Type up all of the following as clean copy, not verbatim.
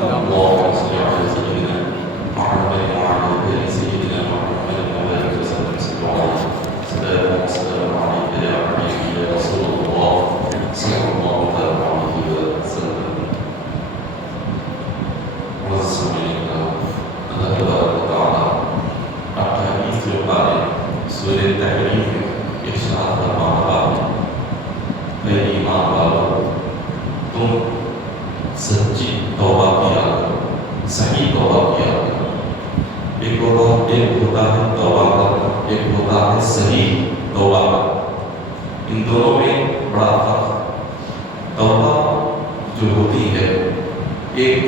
اللهم صل على سيدنا محمد وعلى ال سيدنا محمد وبارك وسلم صلاه وسلام عليك يا حبيبي يا رسول الله صلى الله عليه وسلم. اللہ تبارک و تعالیٰ احادیث جو بارے سورہ تحریم میں ارشاد فرما رہا ہے، اے ایمان والو تم سچی توبہ کیا کرو، صحیح توبہ کیا کرو۔ ایک ہوتا ہے توبہ کرنا، ایک ہوتا ہے صحیح توبہ کرنا، ان دونوں میں بڑا فرق ہے۔ توبہ جو ہوتی ہے ایک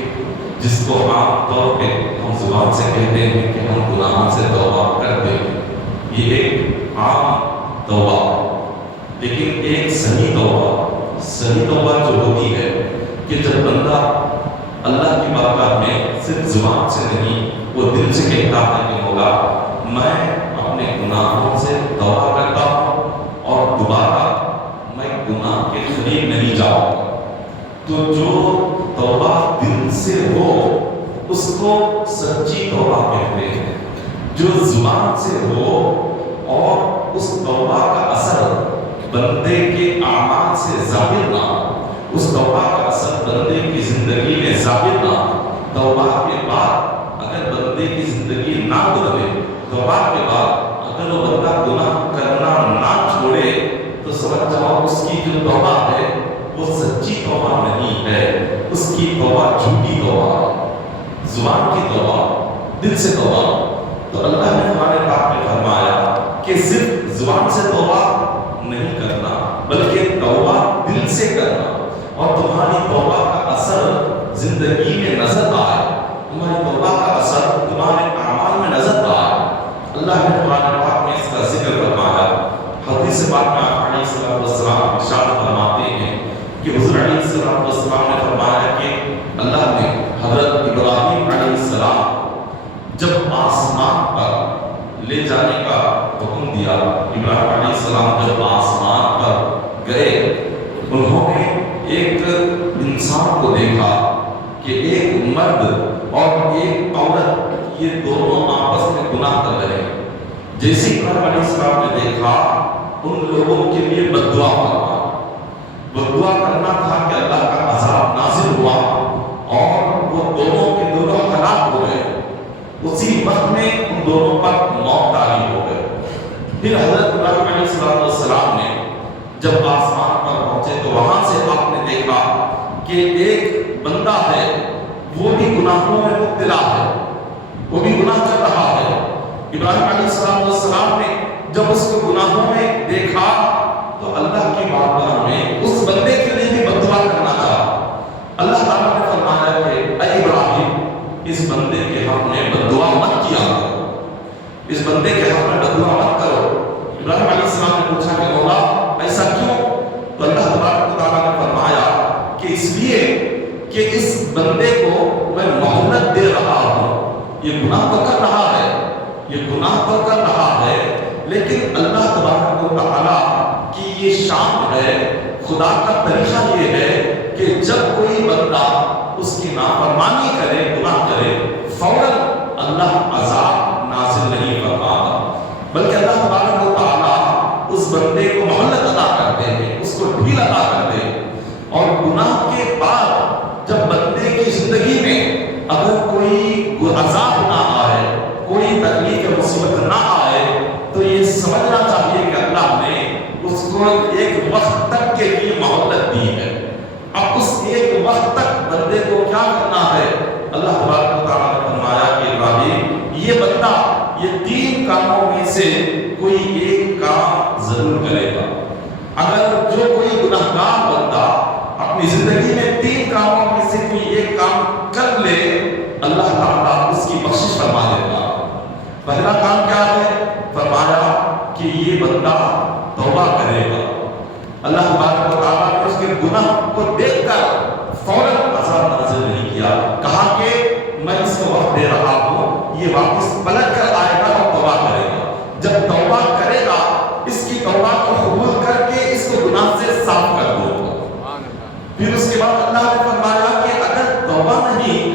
جس کو عام طور پہ ہم زبان سے کہتے ہیں کہ ہم گناہوں سے توبہ کرتے ہیں، یہ ایک عام توبہ، لیکن ایک صحیح توبہ جو ہوتی ہے کہ جب بندہ اللہ کی بارگاہ میں صرف زبان سے نہیں وہ دل سے کہتا ہے کہ مولا میں اپنے گناہوں سے توبہ کرتا ہوں اور دوبارہ میں گناہ کے قریب نہیں جاؤں گا، تو جو توبہ دل سے ہو اس کو سچی توبہ کہتے ہیں۔ جو زبان سے ہو اور اس توبہ کا اثر بندے کے اعمال سے ظاہر نہ ہو، اس توبہ کا اثر بندے کی زندگی میں ظاہر نہ ہو، توبہ کے بعد اگر بندے کی زندگی نہ بدلے، توبہ کے بعد اگر وہ بندہ گناہ کرنا نہ چھوڑے، تو سمجھ جاؤ اس کی جو توبہ ہے وہ سچی توبہ نہیں ہے، اس کی توبہ جھوٹی توبہ ہے، زبان کی توبہ، دل سے توبہ۔ تو اللہ نے ہمارے پاک میں فرمایا کہ صرف زبان سے توبہ نہیں کرنا بلکہ توبہ دل سے کرنا، اور تمہاری توبہ کا اثر زندگی میں نظر آئے، تمہاری توبہ کا اثر تمہارے اعمال میں نظر آئے۔ اللہ نے قرآن پاک میں اس کا ذکر فرمایا۔ حدیث پاک میں آپ علیہ السلام ارشاد فرماتے ہیں کہ حضور علیہ السلام نے فرمایا کہ اللہ نے حضرت ابراہیم علیہ السلام جب آسمان پر لے جانے کا حکم دیا، ابراہیم علیہ السلام جب آسمان پر گئے، انہوں نے ایک انسان کو دیکھا کہ ایک مرد اور ایک عورت یہ دونوں آپس میں گناہ کر رہے ہیں۔ جیسے ابراہیم علیہ السلام نے دیکھا ان لوگوں کے لیے بددعا کرنا، بددعا کرنا تھا کہ اللہ کا عذاب نازل ہوا اور وہ دونوں کے دونوں ہلاک ہو گئے۔ اسی وقت میں ان دونوں پر موت طاری ہو گئے۔ پھر حضرت ابراہیم علیہ السلام نے جب آسمان پر پہنچے تو وہاں سے آپ نے دیکھا کہ ایک بندہ ہے، وہ بھی گناہوں میں مبتلا ہے، وہ بھی گناہ کر رہا ہے۔ ابراہیم علیہ السلام نے جب اس کو گناہوں میں دیکھا تو اللہ کی بارگاہ میں اس بندے کے لیے بھی بددعا کرنا چاہا۔ اللہ تعالیٰ نے فرمایا کہ اے ابراہیم اس بندے کے حق میں بددعا مت کیا کرو، اس بندے کے حق میں بددعا مت کرو۔ ابراہیم علیہ السلام نے پوچھا کہ مولا ایسا کیوں؟ تو اللہ تبارک و تعالیٰ نے فرمایا کہ اس لیے کہ اس بندے کو میں مہلت دے رہا ہوں، یہ گناہ تو کر رہا ہے، یہ گناہ تو کر رہا ہے، لیکن اللہ تبارک و تعالیٰ کی یہ شان ہے، خدا کا طریقہ یہ ہے کہ جب کوئی بندہ اس کی نافرمانی کرے، گناہ کرے، فوراً اللہ عذاب نازل نہیں فرماتا، بلکہ اللہ تبارک و تعالیٰ اس بندے کو مہلت عطا کرتے ہیں، اس کو ڈھیل عطا کرتے ہیں۔ اور گناہ کے بعد جب بندے کی زندگی میں اگر کوئی عذاب نہ آئے، کوئی تکلیف مصیبت نہ آئے، تو یہ سمجھنا چاہیے کہ اللہ نے اس کو ایک وقت تک کے لیے مہلت دی ہے۔ اب اس ایک وقت تک بندے کو کیا کرنا ہے؟ اللہ تبارک و تعالیٰ نے فرمایا کہ ابراہیم یہ بندہ یہ 3 کاموں میں سے کوئی ایک کام ضرور کرے گا۔ اگر جو کوئی گناہگار بندہ اپنی زندگی میں 3 کاموں میں سے کوئی ایک کام کر لے، اللہ تعالیٰ اس کی بخشش فرما دے گا۔ پہلا کام کیا ہے؟ فرمایا کہ یہ بندہ توبہ کرے گا۔ اللہ تبارک و تعالیٰ نے اس کے گناہ کو دیکھ کر فوراً عذاب نازل نہیں کیا، کہا کہ میں اس کو وقت دے رہا ہوں، یہ واپس پلٹ کر آئے گا اور توبہ کرے گا۔ جب توبہ کرے گا اس کی توبہ کو قبول کر کے اس کو گناہ سے صاف کر دو۔ پھر اس کے بعد اللہ نے فرمایا کہ اگر توبہ نہیں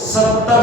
70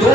2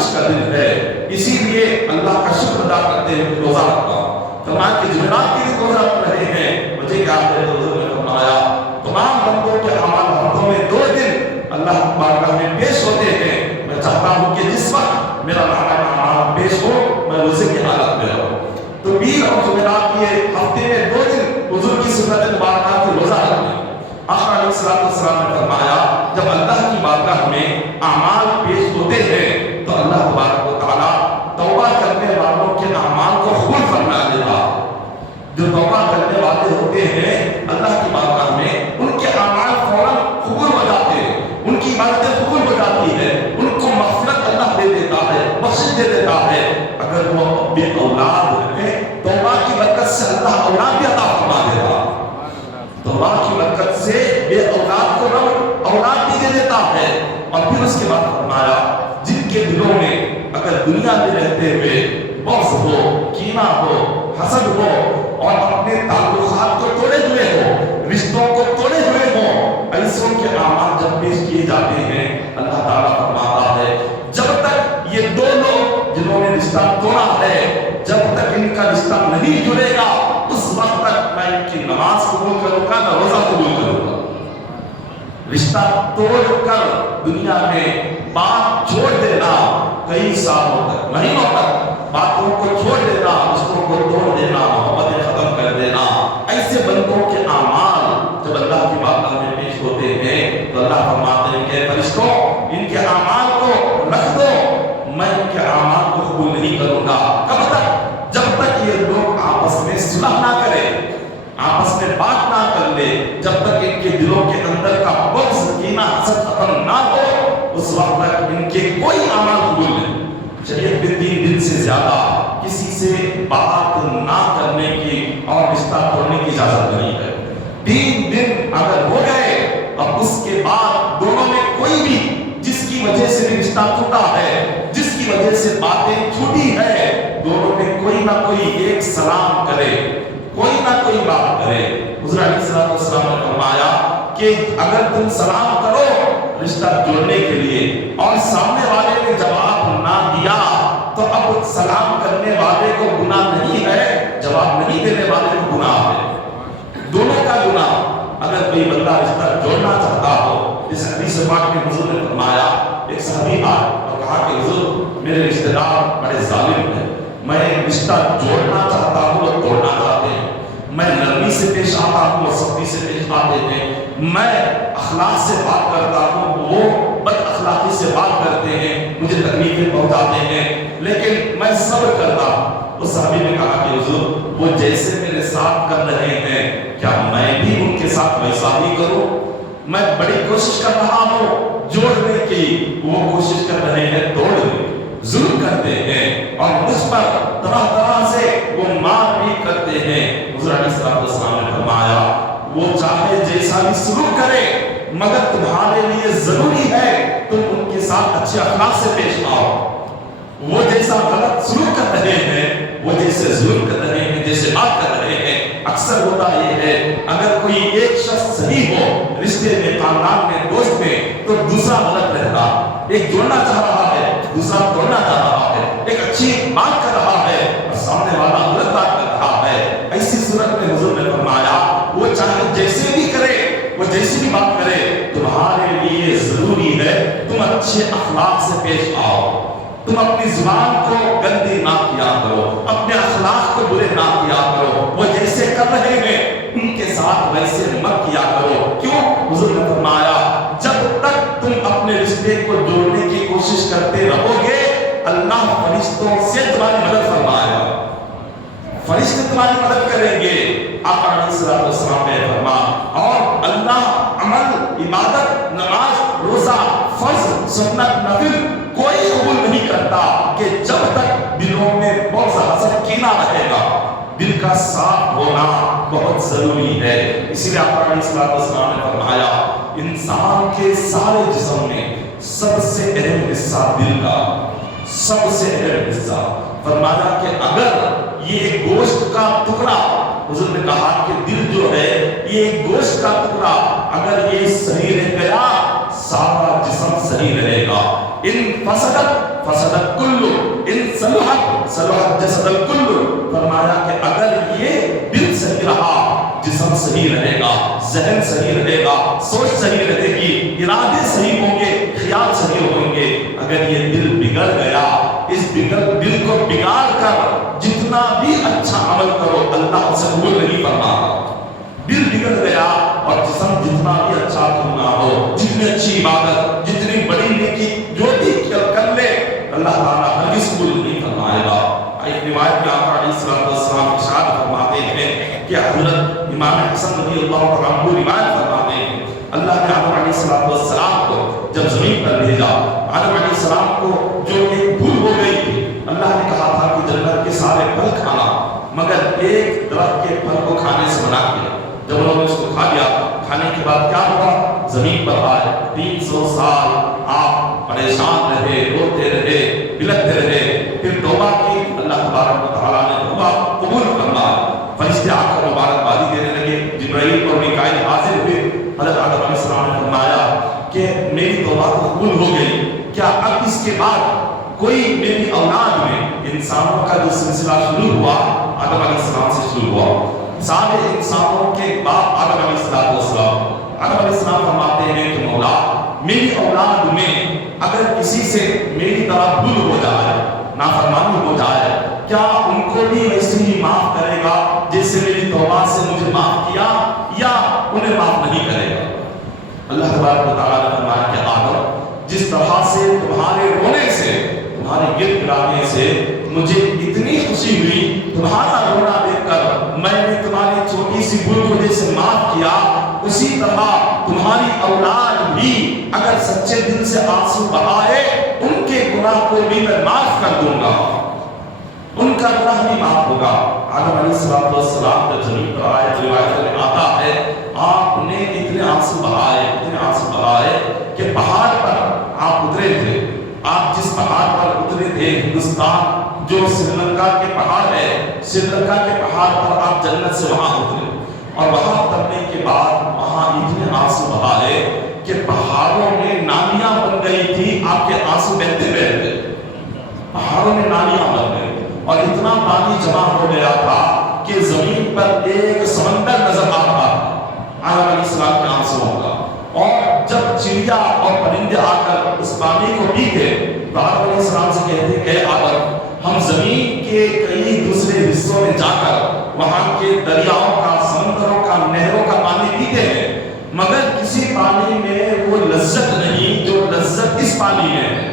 بارش کا دن ہے، اسی لیے اللہ کا شکر ادا کرتے ہوئے روزہ رکھا۔ فرمایا کہ جمعرات کے دن روزہ رکھ رہے ہیں، وجہ کیا ہے؟ تو حضور نے فرمایا تمام بندوں کے اعمال ہفتوں میں 2 دن اللہ کی بارگاہ میں پیش ہوتے ہیں، میں چاہتا ہوں کہ جس وقت میرا اعمال پیش ہو میں روزے کی حالت میں رہوں۔ تو پیر اور جمعرات کے ہفتے میں 2 دن حضور کی سنت مبارکہ کی روزہ رکھنے۔ آقا علیہ السلام نے فرمایا جب اللہ کی بارگاہ میں اعمال پیش ہوتے ہیں تو اللہ تبارک و تعالیٰ توبہ کرنے والوں کے اعمال کو قبول فرما دیتا۔ جو توبہ کرنے والے ہوتے ہیں اللہ کی بارگاہ میں ان کے اعمال فوراً قبول ہو جاتے ہیں، ان کی عبادتیں قبول ہو جاتی ہے، ان کو مغفرت اللہ دے دیتا ہے، بخشش دے دیتا ہے۔ اگر وہ بے اولاد رہیں توبہ کی برکت سے اللہ اولاد بھی عطا فرما دیتا، توبہ کی برکت سے بے اولاد کو رب اولاد بھی دے دیتا ہے۔ اور پھر اس کے بعد فرمایا جن کے دلوں میں اگر دنیا میں رہتے ہوئے بغض ہو، کینہ ہو، حسد ہو اور اپنے تعلقات کو توڑے ہوئے ہو، رشتوں کو توڑے ہوئے ہوں، ایسوں کے اعمال جب پیش کیے جاتے ہیں اللہ تعالیٰ فرماتا ہے جب تک یہ 2 لوگ جنہوں نے رشتہ توڑا ہے جب تک ان کا رشتہ نہیں جڑے گا اس وقت تک میں ان کی نماز قبول کروں گا نہ روزہ قبول کروں گا۔ رشتہ توڑ کر دنیا میں بات چھوڑ دینا، کئی سالوں تک، مہینوں تک باتوں کو چھوڑ دینا، رشتوں کو توڑ دینا، محبتیں ختم کر دینا، ایسے بندوں کے اعمال جب اللہ کی بارگاہ میں پیش ہوتے ہیں تو اللہ فرماتے ہیں کہ فرشتوں ان کے اعمال کو رکھ دو، میں ان کے اعمال کو قبول نہیں کروں گا۔ کب تک؟ جب تک یہ لوگ آپس میں صلح نہ کریں، آپس میں بات نہ کر لے، جب تک ان کے دلوں کے اندر کا بغض، کینہ، حسد ختم نہ ہو اس وقت تک ان کے کوئی اعمال قبول نہیں۔ شریعت میں 3 دن سے زیادہ کسی سے بات نہ کرنے کی اور رشتہ توڑنے کی اجازت نہیں ہے۔ 3 دن اگر ہو گئے اب اس کے بعد دونوں میں کوئی بھی جس کی وجہ سے رشتہ ٹوٹا ہے، جس کی وجہ سے باتیں چھوٹی ہے، دونوں میں کوئی نہ کوئی ایک سلام کرے، کوئی نہ کوئی بات کرے۔ حضور علیہ السلام نے فرمایا کہ اگر تم سلام کرو رشتہ جوڑنے کے لیے اور سامنے والے نے جواب نہ دیا تو اب سلام کرنے والے کو گناہ نہیں ہے، جواب نہیں دینے والے کو گناہ ہے، دونوں کا گناہ۔ اگر کوئی بندہ رشتہ جوڑنا چاہتا ہو، اس حدیث پاک میں حضور نے فرمایا ایک صحابی آئے اور کہا کہ حضور میرے رشتہ دار بڑے ظالم ہیں، میں رشتہ جوڑنا چاہتا ہوں وہ توڑنا چاہتے ہیں، میں نرمی سے پیش آتا ہوں وہ سختی سے پیش آتے ہیں، میں اخلاق سے بات کرتا ہوں وہ بد اخلاقی سے بات کرتے ہیں، مجھے تکلیفیں پہنچاتے ہیں، لیکن میں صبر کرتا ہوں۔ اس صحابی نے کہا کہ حضور وہ جیسے میرے ساتھ کر رہے ہیں کیا میں بھی ان کے ساتھ ویسا ہی کروں؟ میں بڑی کوشش کر رہا ہوں جوڑنے کی، وہ کوشش کر رہے ہیں توڑنے، ظلم کرتے ہیں اور مجھ پر طرح طرح سے وہ مار بھی کرتے ہیں۔ حضور علیہ السلام نے فرمایا وہ چاہے جیسا بھی سلوک کرے مگر تمہارے لیے ضروری ہے تم ان کے ساتھ اچھے اخلاق سے پیش آؤ۔ وہ جیسا غلط سلوک کر رہے ہیں، وہ جیسے ظلم کر رہے ہیں، جیسے بات کر رہے ہیں، اکثر ہوتا یہ ہے اگر کوئی ایک شخص صحیح ہو رشتے میں، خاندان میں، دوست میں تو دوسرا غلط رہتا، ایک جوڑنا چاہ رہا ہے دوسرا توڑنا چاہ رہا ہے، ایک اچھی بات کر رہا ہے اور سامنے والا غلط بات کر رہا ہے۔ ایسی صورت میں حضور نے فرمایا وہ چاہے جیسے بھی کرے، وہ جیسی بھی بات کرے، تمہارے لیے ضروری ہے تم اچھے اخلاق سے پیش آؤ، تم اپنی زبان کو گندی نہ کیا کرو، اپنے اخلاق کو برے نہ کیا کرو، وہ جیسے کر رہے ہیں ان کے ساتھ ویسے مت کیا کرو۔ کیوں؟ حضور نے فرمایا جب تک تم اپنے رشتے کو جوڑنے کی کوشش کرتے رہو گے اللہ فرشتوں سے تمہاری مدد فرمائے گا، فرشتے تمہاری مدد کریں گے۔ آقا علیہ السلام نے فرمایا اور اللہ عمل، عبادت، نماز، روزہ، فرض، سنت، نفل کوئی قبول نہیں کرتا کہ جب تک دلوں میں بغض، حسد، کینہ رہے گا۔ دل کا صاف ہونا بہت ضروری ہے۔ اسی لیے آقا علیہ السلام نے فرمایا انسان کے سارے جسم میں سب سے اہم حصہ دل کا، سب سے اہم حصہ، فرمایا کہ اگر یہ گوشت کا ٹکڑا، حضور نے کہا کہ دل جو ہے یہ گوشت کا ٹکڑا اگر یہ صحیح رہ گیا سارا جسم صحیح رہے گا۔ ان فسدت فسد الکل ان صلحت صلحت جسد الکل، فرمایا کہ اگر یہ دل صحیح رہا جسم صحیح رہے گا، ذہن صحیح رہے گا، سوچ صحیح رہے گی، ارادے صحیح ہوں گے، خیال صحیح ہوں گے۔ اگر یہ دل بگڑ گیا، اس دل کو بگاڑ کر جتنا بھی اچھا عمل کرو اللہ سے قبول نہیں فرما۔ دل بگڑ گیا اور جسم جتنا بھی اچھا کیوں نہ ہو، جتنی اچھی عبادت، جتنی بڑی نیکی جو بھی کر لے، اللہ تعالیٰ ہرگز قبول نہیں فرمائے گا۔ ایک روایت میں آقا علیہ السلام ارشاد فرماتے ہیں کہ حضرت امام حسن رضی اللہ عنہ روایت فرماتے ہیں، اللہ نے آدم علیہ السلام کو جب زمین پر بھیجا، آدم علیہ السلام کو جو ایک بھول ہو گئی تھی، اللہ نے کہا تھا کہ جنت کے سارے پھل کھانا مگر ایک درخت کے پھل کو کھانے سے منع کیا۔ جب انہوں نے اس کو کھا لیا، کھانے کے بعد کیا ہوا؟ زمین پر آئے 300 سال آپ پریشان رہے، روتے رہے، بلکتے رہے، پھر توبہ کی، اللہ تبارک و تعالیٰ نے توبہ قبول فرمائی۔ فرشتے آ کر مبارکبادی دینے لگے، جبرائیل اور میکائیل حاضر ہوئے۔ حضرت آدم علیہ السلام نے فرمایا کہ میری توبہ قبول ہو گئی، کیا اب اس کے بعد کوئی میری اولاد میں انسانوں کا جو سلسلہ شروع ہوا آدم علیہ السلام سے شروع ہوا، سارے انسانوں کے باپ آدم علیہ السلام، آدم علیہ السلام فرماتے ہیں کہ مولا میری اولاد میں اگر کسی سے میری طرح بھول ہو جائے، نافرمانی ہو جائے، کیا ان کو بھی ویسے ہی معاف کرے گا جیسے میری توبہ سے مجھے معاف کیا، یا انہیں معاف نہیں کرے گا؟ اللہ تبارک و تعالیٰ نے فرمایا کہ آدم جس طرح سے تمہارے رونے سے، تمہارے گرد گرانے سے مجھے اتنی خوشی ہوئی، تمہارا رونا دیکھ کر میں نے تمہاری چھوٹی سی بھول کو جیسے معاف کیا، اسی طرح تمہاری اولاد بھی اگر سچے دل سے آنسو بہائے ان کے گناہ کو بھی میں معاف کر دوں گا، ان کا گناہ بھی معاف ہوگا۔ آدم علیہ السلام جب زمین پر آئے تو روایت میں آتا ہے آپ نے اتنے آنسو بہائے کہ پہاڑ پر آپ اترے تھے، آپ جس پہاڑ پر اترے تھے ہندوستان جو سری لنکا کے پہاڑ ہے، سری لنکا کے پہاڑ پر آپ جنت سے وہاں اترے، اور وہاں اترنے کے بعد وہاں اتنے آنسو بہائے کہ پہاڑوں میں نالیاں بن گئی تھی، آپ کے آنسو بہتے بہتے پہاڑوں میں نالیاں بن گئی، اور اتنا پانی جمع ہو گیا تھا کہ زمین پر ایک سمندر نظر آ رہا تھا آدم علیہ السلام کے آنسوؤں کا۔ اور جب چڑیا اور پرندے آ کر اس پانی کو پیتے تو آدم علیہ السلام سے کہتے کہ آدم ہم زمین کے کئی دوسرے حصوں میں جا کر وہاں کے دریاؤں کا، سمندروں کا، نہروں کا پانی پیتے ہیں، مگر کسی پانی میں وہ لذت نہیں جو لذت اس پانی میں ہے۔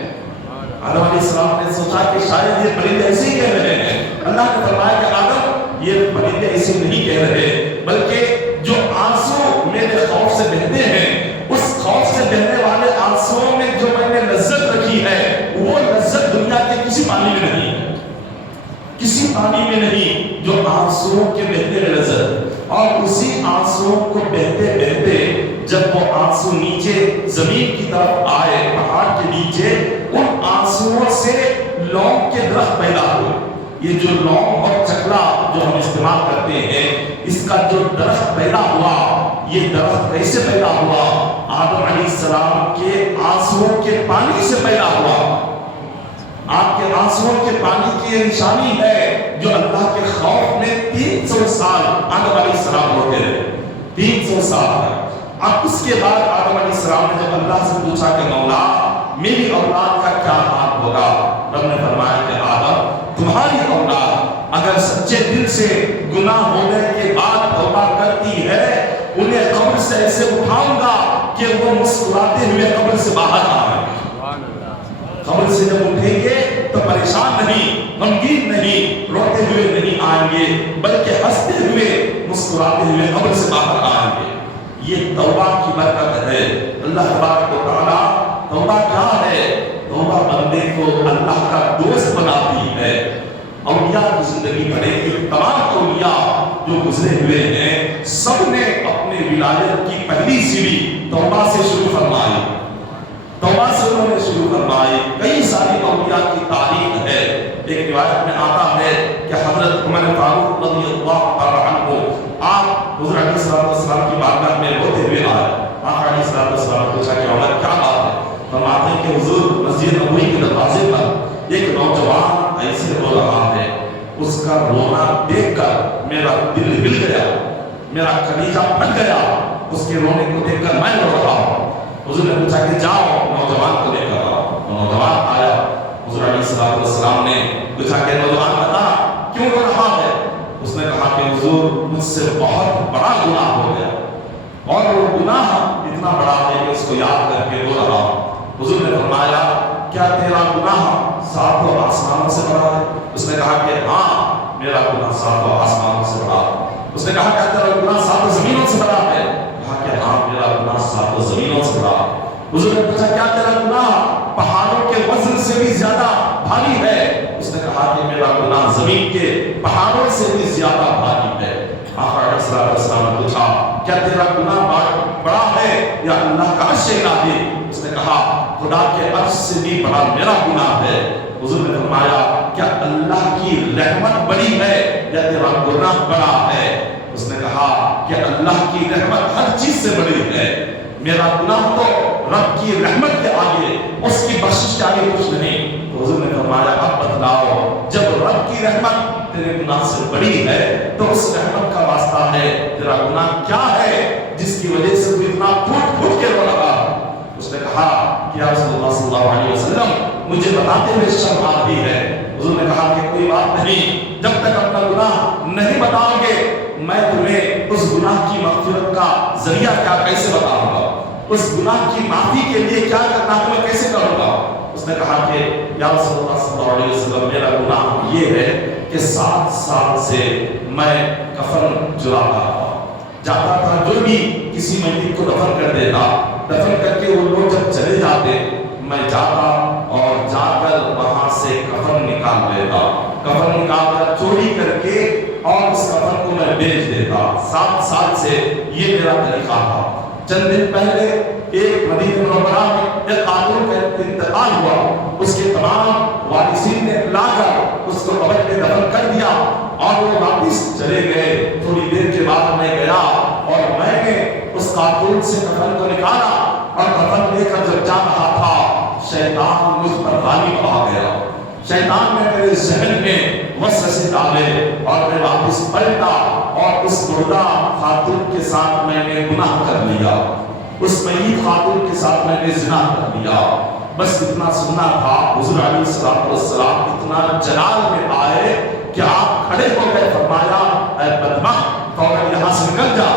آدم علیہ السلام نے سوچا کہ شاید یہ پرندے ایسے ہی کہہ رہے ہیں۔ اللہ نے فرمایا کہ آدم یہ پرندے ایسے نہیں کہہ رہے، بلکہ جو آنسو میرے خوف سے بہتے ہیں، اس خوف سے بہنے والے آنسوؤں میں جو میں نے لذت رکھی ہے وہ لذت دنیا کے کسی پانی میں نہیں ہے، کسی پانی میں نہیں جو آنسوؤں کے بہتے میں لذت۔ اور اسی آنسوؤں کو بہتے بہتے جب وہ آنسو نیچے زمین کی طرف آئے، پہاڑ کے نیچے، ان آنسوؤں سے لونگ کے درخت پیدا ہوئے۔ یہ جو لونگ اور چکلا جو ہم استعمال کرتے ہیں، اس کا جو درخت پیدا ہوا، یہ درخت کیسے پیدا ہوا؟ آدم علیہ السلام کے آنسوؤں کے پانی سے پیدا ہوا۔ آپ کے آنسوؤں کے پانی کی یہ نشانی ہے جو اللہ کے خوف میں 300 سال آدم علیہ السلام روتے رہے، 300 سال۔ اب اس کے بعد آدم علیہ السلام نے جب اللہ سے پوچھا کہ مولا میری اولاد کا کیا حال ہوگا، رب نے فرمایا کہ آدم تمہاری اولاد اگر سچے دل سے گناہ ہونے کے بعد توبہ کرتی ہے، انہیں قبر سے ایسے اٹھاؤں گا کہ وہ مسکراتے ہوئے قبر سے باہر آئیں۔ قبر سے جب اٹھیں گے تو پریشان نہیں، غمگین نہیں، روتے ہوئے نہیں آئیں گے، بلکہ ہنستے ہوئے، مسکراتے ہوئے قبر سے باہر آئیں گے۔ یہ توبہ کی برکت ہے۔ اللہ تبارک و تعالیٰ توبہ کیا ہے؟ توبہ بندے کو اللہ کا دوست بناتی ہے۔ اولیاء کی زندگی پڑھیں کہ تمام اولیاء جو گزرے ہوئے ہیں سب نے اپنے ولایت کی پہلی سیڑھی توبہ سے شروع فرمائی، توبہ سے انہوں نے شروع فرمائی۔ کئی ساری اولیاء کی تاریخ ہے۔ ایک روایت میں آتا ہے کہ حضرت عمر فاروق رضی اللہ تعالی عنہ آپ حضور علیہ السلام کی بارگاہ میں روتے ہوئے آئے۔ آقا علیہ السلام نے پوچھا کہ عمر کیا بات ہے؟ فرماتے ہیں کہ حضور مسجد نبوی کے دروازے پر ایک نوجوان ایسے رو رہا ہے، اس کا رونا دیکھ کر میرا دل ہل گیا، میرا کلیجہ پھٹ گیا، اس کے رونے کو دیکھ کر میں رو رہا ہوں۔ حضور نے پوچھا کہ جاؤ نوجوان کو لے کر آؤ۔ نوجوان آیا، حضور علیہ السلام نے پوچھا کہ نوجوان بتا کیوں رو رہا ہے؟ اس نے کہا کہ حضور مجھ سے بہت بڑا گناہ ہو گیا، اور وہ گناہ اتنا بڑا ہے کہ اس کو یاد کر کے رو رہا ہوں۔ حضور نے فرمایا کیا تیرا گناہ ساتوں آسمانوں سے بڑا ہے؟ اس نے کہا کہ ہاں میرا گناہ ساتوں آسمانوں سے بڑا ہے۔ اس نے کہا کیا تیرا گناہ ساتوں زمینوں سے بڑا ہے؟ کہا کہ ہاں میرا گناہ ساتوں زمینوں سے بڑا ہے۔ حضور نے پوچھا کیا تیرا گناہ پہاڑوں کے وزن سے بھی زیادہ بھاری ہے؟ اس نے کہا کہ میرا گناہ زمین کے پہاڑوں سے بھی زیادہ بھاری ہے۔ آقا علیہ السلام نے پوچھا کیا تیرا گناہ بڑا ہے یا اللہ کا عرش الہی؟ اس نے کہا خدا کے عرش سے بھی بڑا میرا گناہ ہے۔ حضور نے فرمایا کیا اللہ کی رحمت بڑی ہے یا تیرا گناہ بڑا ہے؟ اس نے کہا کہ اللہ کی رحمت ہر چیز سے بڑی ہے، میرا گناہ تو رب کی رحمت کے آگے، اس کی بخشش کے آگے کچھ نہیں۔ تو حضور نے فرمایا اب بتلاؤ جب رب کی رحمت تیرے گناہ سے بڑی ہے تو اس رحمت کا واسطہ ہے، تیرا گناہ کیا ہے جس کی وجہ سے تو اتنا پھوٹ پھوٹ کے رو رہا؟ اس نے کہا کہ یا رسول اللہ صلی اللہ علیہ وسلم مجھے بتاتے ہوئے شرم آ رہی ہے۔ حضور نے کہا کہ کوئی بات نہیں، جب تک اپنا گناہ نہیں بتاؤ گے میں تمہیں اس گناہ کی مغفرت کا ذریعہ کیا کیسے بتاؤں گا، اس گناہ کی معافی کے لیے کیا کرنا ہے میں کیسے کروں گا۔ اس نے کہا کہ یا رسول اللہ صلی اللہ علیہ وسلم میرا گناہ یہ ہے کہ 7 سال سے میں کفن چرا رہا تھا، جاتا تھا جو بھی کسی میت کو دفن کر دیتا، دفن کر کے وہ لوگ جب چلے جاتے میں جاتا اور جا کر وہاں سے کفن نکال لیتا، کفن نکال کر چوری کر کے اور اس کفن کو میں بیچ دیتا۔ 7 سال سے یہ میرا طریقہ تھا۔ چند دن پہلے ایک مدینہ منورہ میں ایک خاتون کا انتقال ہوا، اس کے تمام وارثین نے لا کر اس کو قبر میں دفن کر دیا اور وہ واپس چلے گئے۔ تھوڑی دیر کے بعد میں گیا اور میں نے اس خاتون سے کفن کو نکالا اور کفن لے کر جب جا رہا تھا شیطان مجھ پر غالب آ گیا، شیطان نے میرے ذہن میں وسوسے ڈالے اور میں واپس پلٹا اور اس مردہ خاتون کے ساتھ میں نے گناہ کر لیا، اس میت خاتون کے ساتھ میں نے زنا کر لیا۔ بس اتنا سننا تھا، حضور علیہ السلام اتنا جلال میں آئے کہ آپ کھڑے ہو گئے، فرمایا اے بدبخت فوراً یہاں سے نکل جا،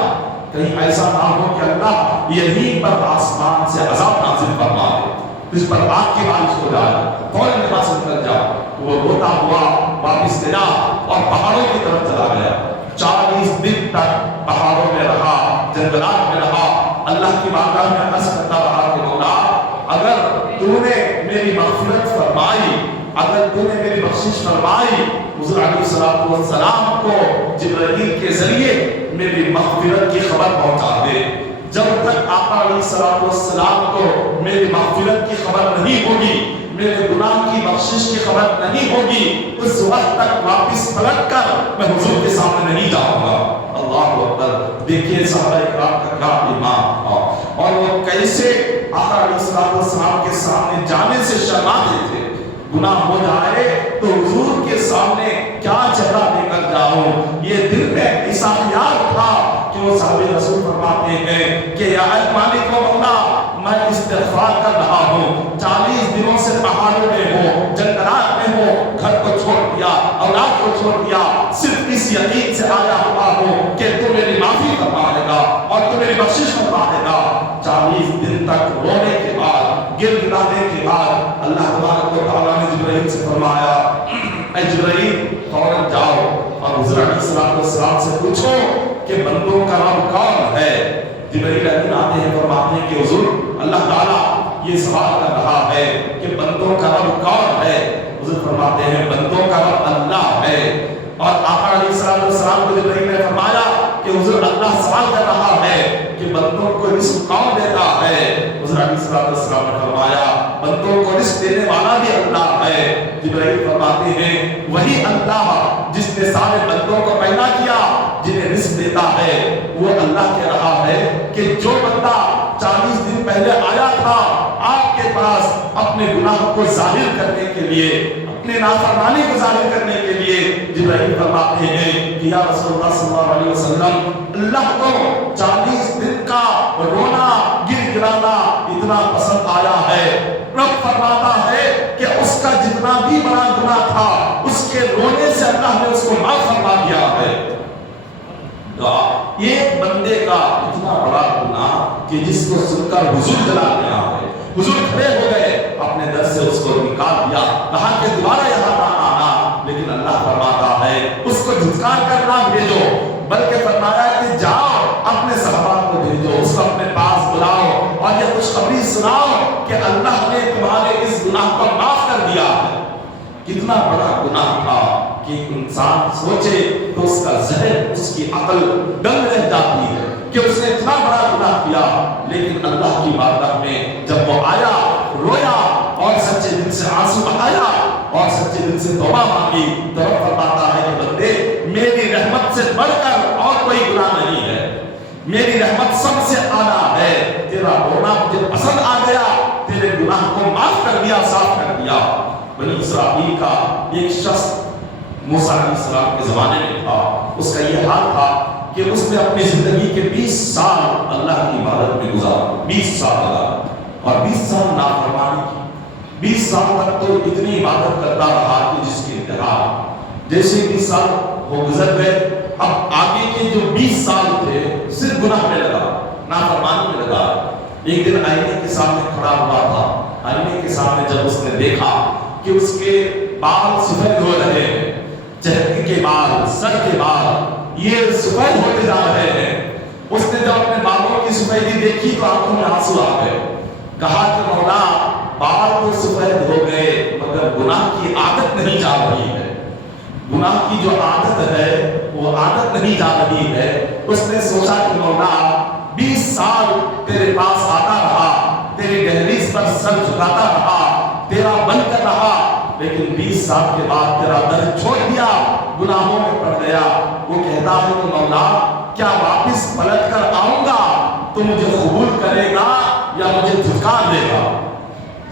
کہیں ایسا نہ ہو کہ اللہ یہیں پر آسمان سے عذاب نازل فرما دے، اس پر آگ کی بارش ہو جائے، فوراً یہاں سے نکل جا۔ وہ روتا ہوا واپس گیا اور پہاڑوں کی طرف چلا گیا۔ 40 دن تک پہاڑوں میں رہا، جنگلات میں رہا، اللہ کی بارگاہ میں عرض کرتا رہا کہ مولا اگر تو نے میری مغفرت فرمائی، اگر تو نے میری بخشش فرمائی، حضور علیہ السلام کو جبرائیل کے ذریعے میری مغفرت کی خبر پہنچا دے۔ جب تک آقا علیہ السلام کو میری مغفرت کی خبر نہیں ہوگی، میرے گناہ کی بخشش کی خبر نہیں ہوگی، اس وقت تک واپس پلٹ کر میں حضور کے سامنے نہیں جاؤں گا۔ اللہ اکبر! دیکھیے صحابہ اکرام کا کیا ایمان تھا اور وہ کیسے آقا علیہ السلام کے سامنے جانے سے شرماتے تھے۔ گناہ ہو جائے تو حضور کے سامنے کیا چہرہ لے کر جاؤں، یہ دل میں ایسا خیال تھا کہ وہ صحابہ رسول فرماتے ہیں کہ یا مالک و مولا میں استغفار کر رہا ہوں، 40 دنوں سے پہاڑوں میں ہوں، جنگلات میں ہوں، گھر کو چھوڑ دیا، اولاد کو چھوڑ دیا، صرف اس یقین سے آیا ہوا ہوں کہ تو میری معافی فرما دے گا اور تو میری بخشش فرما دے گا۔ 40 دن تک رونے کے بعد، گر گرانے کے بعد اللہ تبارک و تعالیٰ نے جبرائیل سے فرمایا اے جبرائیل فوراً جاؤ اور حضور علیہ السلام سے پوچھو کہ بندوں کا رب کون ہے۔ جبرائیل امین آتے ہیں، فرماتے ہیں کہ حضور اللہ تعالیٰ یہ سوال کر رہا ہے کہ بندوں کا رب کون ہے۔ حضور فرماتے ہیں بندوں کا رب اللہ ہے۔ اور آقا علیہ السلام کو جبرائیل نے فرمایا کہ حضور اللہ سوال کر رہا ہے کہ بندوں کو رزق کون دیتا ہے۔ حضور علیہ السلام نے فرمایا بندوں کو رزق دینے والا بھی اللہ ہے۔ جبرائیل فرماتے ہیں وہی اللہ جس نے سارے بندوں کو پیدا کیا، جنہیں رزق دیتا ہے، وہ اللہ کہہ رہا ہے کہ جو بندہ 40 دن پہلے آیا تھا آپ کے کے پاس اپنے گناہوں کو ظاہر کرنے کے لیے، اپنے نافرمانی کو ظاہر کرنے کے لیے جبرائیل فرماتے ہیں کہ یا رسول اللہ صلی اللہ علیہ وسلم، اللہ کو 40 دن کا رونا گر گرانا اتنا پسند آیا ہے۔ رب فرماتا ہے کہ اس کا جتنا بھی بڑا گناہ تھا اس کے رونے سے اللہ نے اس کو معاف فرما دیا ہے۔ ایک بندے کا اتنا بڑا گناہ کہ جس کو سن کر حضور جلا گیا ہے، حضور کھڑے ہو گئے، اپنے در سے اس کو نکال دیا، کہا کہ دوبارہ یہاں نہ آنا، لیکن اللہ فرماتا ہے اس کو دھتکار کر نہ بھیجو، بلکہ فرمایا کہ جاؤ اپنے صحابہ کو بھیجو، اس کو اپنے پاس بلاؤ اور یہ خوشخبری سناؤ کہ اللہ نے تمہارے اس گناہ کو معاف کر دیا ہے۔ کتنا بڑا گناہ تھا کہ انسان سوچے تو اس کا ذہن، اس کی عقل دنگ رہ جاتی ہے کہ اس نے اتنا بڑا گناہ کیا، لیکن اللہ کی بارگاہ میں جب وہ آیا، رویا اور سچے دل سے آنسو بہایا اور سچے دل سے توبہ مانگی، تو رب فرماتا ہے کہ بندے میری رحمت سے بڑھ کر اور کوئی گناہ نہیں ہے، میری رحمت سب سے اعلیٰ ہے، تیرا رونا مجھے پسند آ گیا، تیرے گناہ کو معاف کر دیا، صاف کر دیا۔ بنی اسرائیل کا ایک شخص موسیٰ علیہ السلام کے زمانے میں تھا، اس کا یہ حال تھا کہ اس نے اپنی زندگی کے 20 سال اللہ کی عبادت میں گزارا، 20 سال لگا اور 20 سال نافرمانی کی، 20 سال تک تو اتنی عبادت کرتا رہا کہ جس کی انتہا، جیسے 20 سال وہ گزر گئے، اب آگے کے جو 20 سال تھے صرف گناہ میں لگا، نافرمانی میں لگا۔ ایک دن آئینے کے سامنے کھڑا ہوا تھا، آئینے کے سامنے جب اس نے دیکھا کہ اس کے بال سفید ہو رہے ہیں، چہرے کے بال، سر کے بال یہ سفید ہوتے جا رہے ہیں، اس نے جب اپنے بالوں کی سفیدی دیکھی تو آنکھوں میں آنسو آ گئے، کہا کہ مولا بال تو سفید ہو گئے مگر گناہ کی عادت نہیں جا رہی ہے، گناہ کی جو عادت ہے وہ عادت نہیں جا رہی ہے۔ اس نے سوچا کہ مولا 20 سال تیرے پاس آتا رہا، تیری دہلیز پر سر جھکاتا رہا، تیرا بن کر رہا، لیکن 20 سال کے بعد تیرا در چھوڑ دیا، گناہوں میں پڑ گیا۔ وہ کہتا ہے کہ مولا کیا واپس پلٹ کر آؤں گا تو مجھے قبول کرے گا یا مجھے دھتکار دے گا؟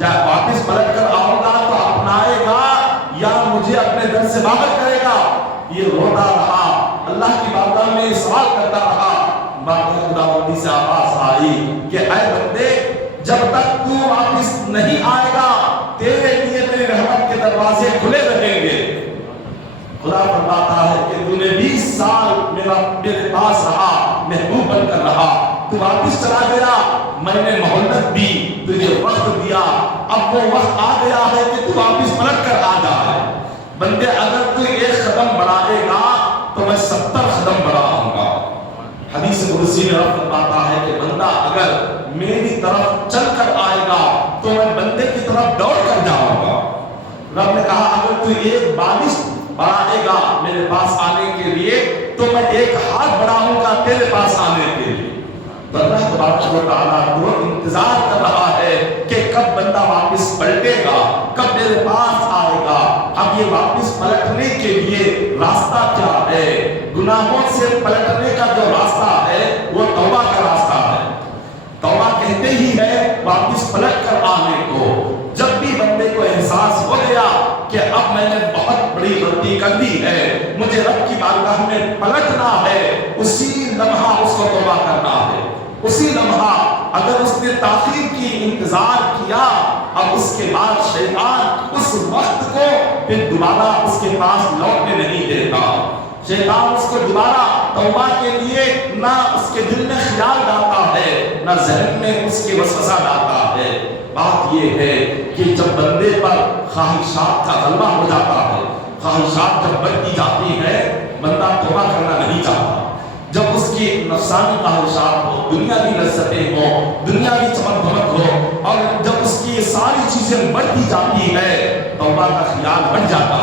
یا واپس پلٹ کر آؤں گا تو اپنائے گا یا مجھے اپنے در سے باہر کرے گا؟ یہ روتا رہا، اللہ کی بارگاہ میں سوال کرتا رہا۔ بارگاہ خداوندی سے آواز آئی کہ اے بندے، جب تک تو واپس نہیں آئے گا تیرے لیے میری رحمت کے دروازے کھلے رہیں گے۔ خدا فرماتا ہے کہ تو نے 20 سال میرے پاس رہا، محبوب بن کر رہا، تو واپس چلا گیا، میں نے مہلت دی، تجھے وقت دیا، اب وہ وقت آ گیا ہے کہ تو واپس پلٹ کر آ جائے۔ بندے اگر تو ایک قدم بڑھائے گا تو میں 70 قدم بڑھاؤں گا۔ حدیث قدسی میں رب فرماتا ہے کہ بندہ اگر میری طرف چل کر آئے گا تو میں بندے کی طرف دوڑ کر جاؤں گا۔ رب نے کہا اگر تو ایک بالش بڑھائے گا میرے پاس آنے کے لیے تو میں ایک ہاتھ بڑھاؤں گا تیرے پاس آنے کے لیے۔ تو اللہ تبارک و تعالیٰ کو انتظار کر رہا ہے کہ کب بندہ واپس پلٹے گا، کب میرے پاس آئے گا۔ اب یہ واپس پلٹنے کے لیے راستہ کیا ہے؟ گناہوں سے پلٹنے کا جو راستہ ہے وہ توبہ کا راستہ ہے۔ توبہ کہتے ہی ہے واپس پلٹ کر آنے کو۔ جب بھی بندے کو احساس ہو گیا کہ اب میں نے بہت بڑی غلطی کر دی ہے، مجھے رب کی بارگاہ میں پلٹنا ہے، اسی لمحہ اس کو توبہ کرنا ہے۔ اسی لمحہ اگر اس نے تاخیر کی، انتظار کیا، اب اس کے بعد شیطان اس وقت کو پھر دوبارہ اس کے پاس لوٹنے نہیں دیتا۔ شیطان اس کو دوبارہ توبہ کے لیے نہ اس کے دل میں خیال ڈالتا ہے، نہ ذہن میں اس کے وسوسہ ڈالتا ہے۔ بات یہ ہے کہ جب بندے پر خواہشات کا غلبہ ہو جاتا ہے، خواہشات جب بڑھتی جاتی ہے، بندہ توبہ کرنا نہیں چاہتا۔ جب اس کی نفسانی خواہشات ہو، دنیاوی لذتیں ہوں، دنیاوی چمک دھمک ہو، اور جب اس کی یہ ساری چیزیں بڑھتی جاتی ہے، توبہ کا خیال بڑھ جاتا،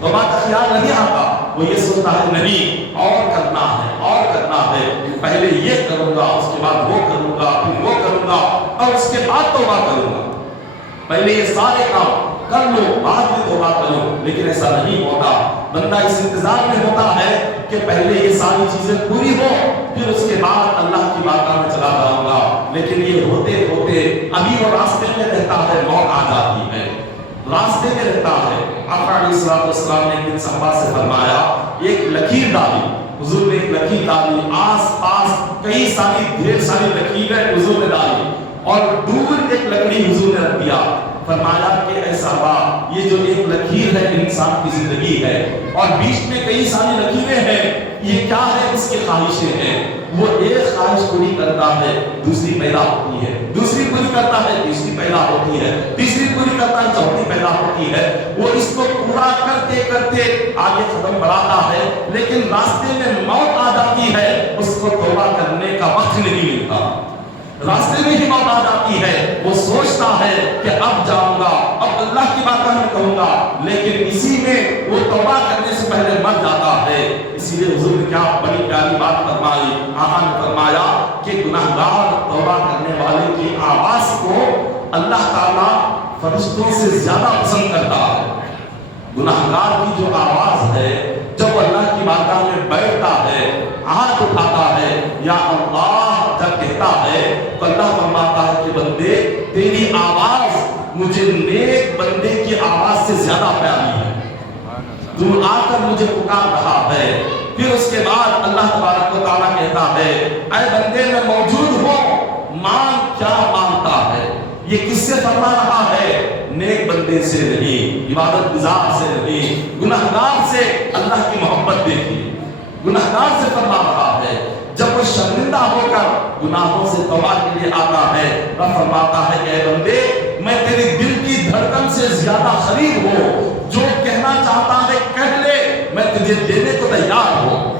توبہ کا خیال نہیں آتا۔ وہ یہ سوچتا ہے نہیں اور کرنا ہے، اور کرنا ہے، پہلے یہ کروں گا، اس کے بعد وہ کروں گا، پھر وہ کروں گا، اور اس کے بعد توبہ کروں گا۔ پہلے یہ سارے کام کر لو، بعد میں توبہ کرو، لیکن ایسا نہیں ہوتا۔ بندہ اس انتظار میں ہوتا ہے کہ پہلے یہ ساری چیزیں پوری ہو، پھر اس کے بعد اللہ کی بارگاہ میں چلا جاؤں گا، لیکن یہ ہوتے ہوتے ابھی وہ راستے میں رہتا راستے میں رہتا ہے. آقا علیہ السلام نے ایک دن صحابہ سے فرمایا ایک لکیر ڈالی. حضور نے ایک لکیر ڈالی, آس پاس کئی ساری ڈھیر ساری لکیریں حضور نے ڈالی اور دور ایک لکڑی حضور نے رکھ دیا. فرمایا کہ اے صحابہ یہ جو ایک لکیر ہے انسان کی زندگی ہے اور بیچ میں کئی ساری لکیریں ہیں, یہ کیا ہے؟ اس کی خواہشیں ہیں. وہ ایک خواہش پوری کرتا ہے دوسری پیدا ہوتی ہے, دوسری پوری کرتا ہے تیسری پیدا ہوتی ہے, تیسری پوری کرتا ہے چوتھی پیدا ہوتی ہے. وہ اس کو پورا کرتے کرتے آگے قدم بڑھاتا ہے لیکن راستے میں موت آ جاتی ہے, اس کو توبہ کرنے کا وقت نہیں ملتا. راستے میں ہی موت آ جاتی ہے, وہ سوچتا ہے کہ اب جاؤں گا, اب اللہ کی باتیں میں کہوں گا, لیکن اسی میں وہ توبہ کرنے سے پہلے مر جاتا ہے. اسی لیے حضور نے کیا بڑی پیاری بات فرمائی. آقا نے فرمایا کہ گناہگار توبہ کرنے والے کی آواز کو اللہ تعالیٰ فرشتوں سے زیادہ پسند کرتا ہے. گناہگار کی جو آواز ہے جب اللہ کی بارگاہ میں بیٹھتا ہے, ہاتھ اٹھاتا ہے یا اللہ جب کہتا ہے تو اللہ فرماتا ہے کہ بندے تیری آواز مجھے نیک بندے کی آواز سے زیادہ پیاری ہے, تو آ کر مجھے پکار رہا ہے. پھر اس کے بعد اللہ تبارک و تعالیٰ کہتا ہے اے بندے میں موجود ہوں, مانگ کیا مانگتا ہے. یہ کس سے فرما رہا ہے؟ نیک بندے سے نہیں, عبادت گزار سے نہیں, گناہگار سے. اللہ کی محبت دیکھیے, گناہگار سے فرما رہا ہے. جب وہ شرمندہ ہو کر گناہوں سے توبہ کے لیے آتا ہے رب فرماتا ہے کہ اے بندے میں تیری دل کی دھڑکن سے زیادہ قریب ہوں, جو کہنا چاہتا ہے کہہ لے, میں تجھے دینے کو تیار ہوں.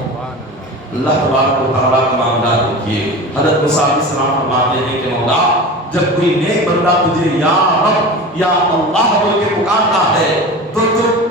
اللہ تبارک و تعالیٰ کا معاملہ دیکھیے. حضرت موسیٰ علیہ السلام فرماتے ہیں کہ مولا جب کوئی نیک بندہ تجھے یا رب یا اللہ بول کے پکارتا ہے تو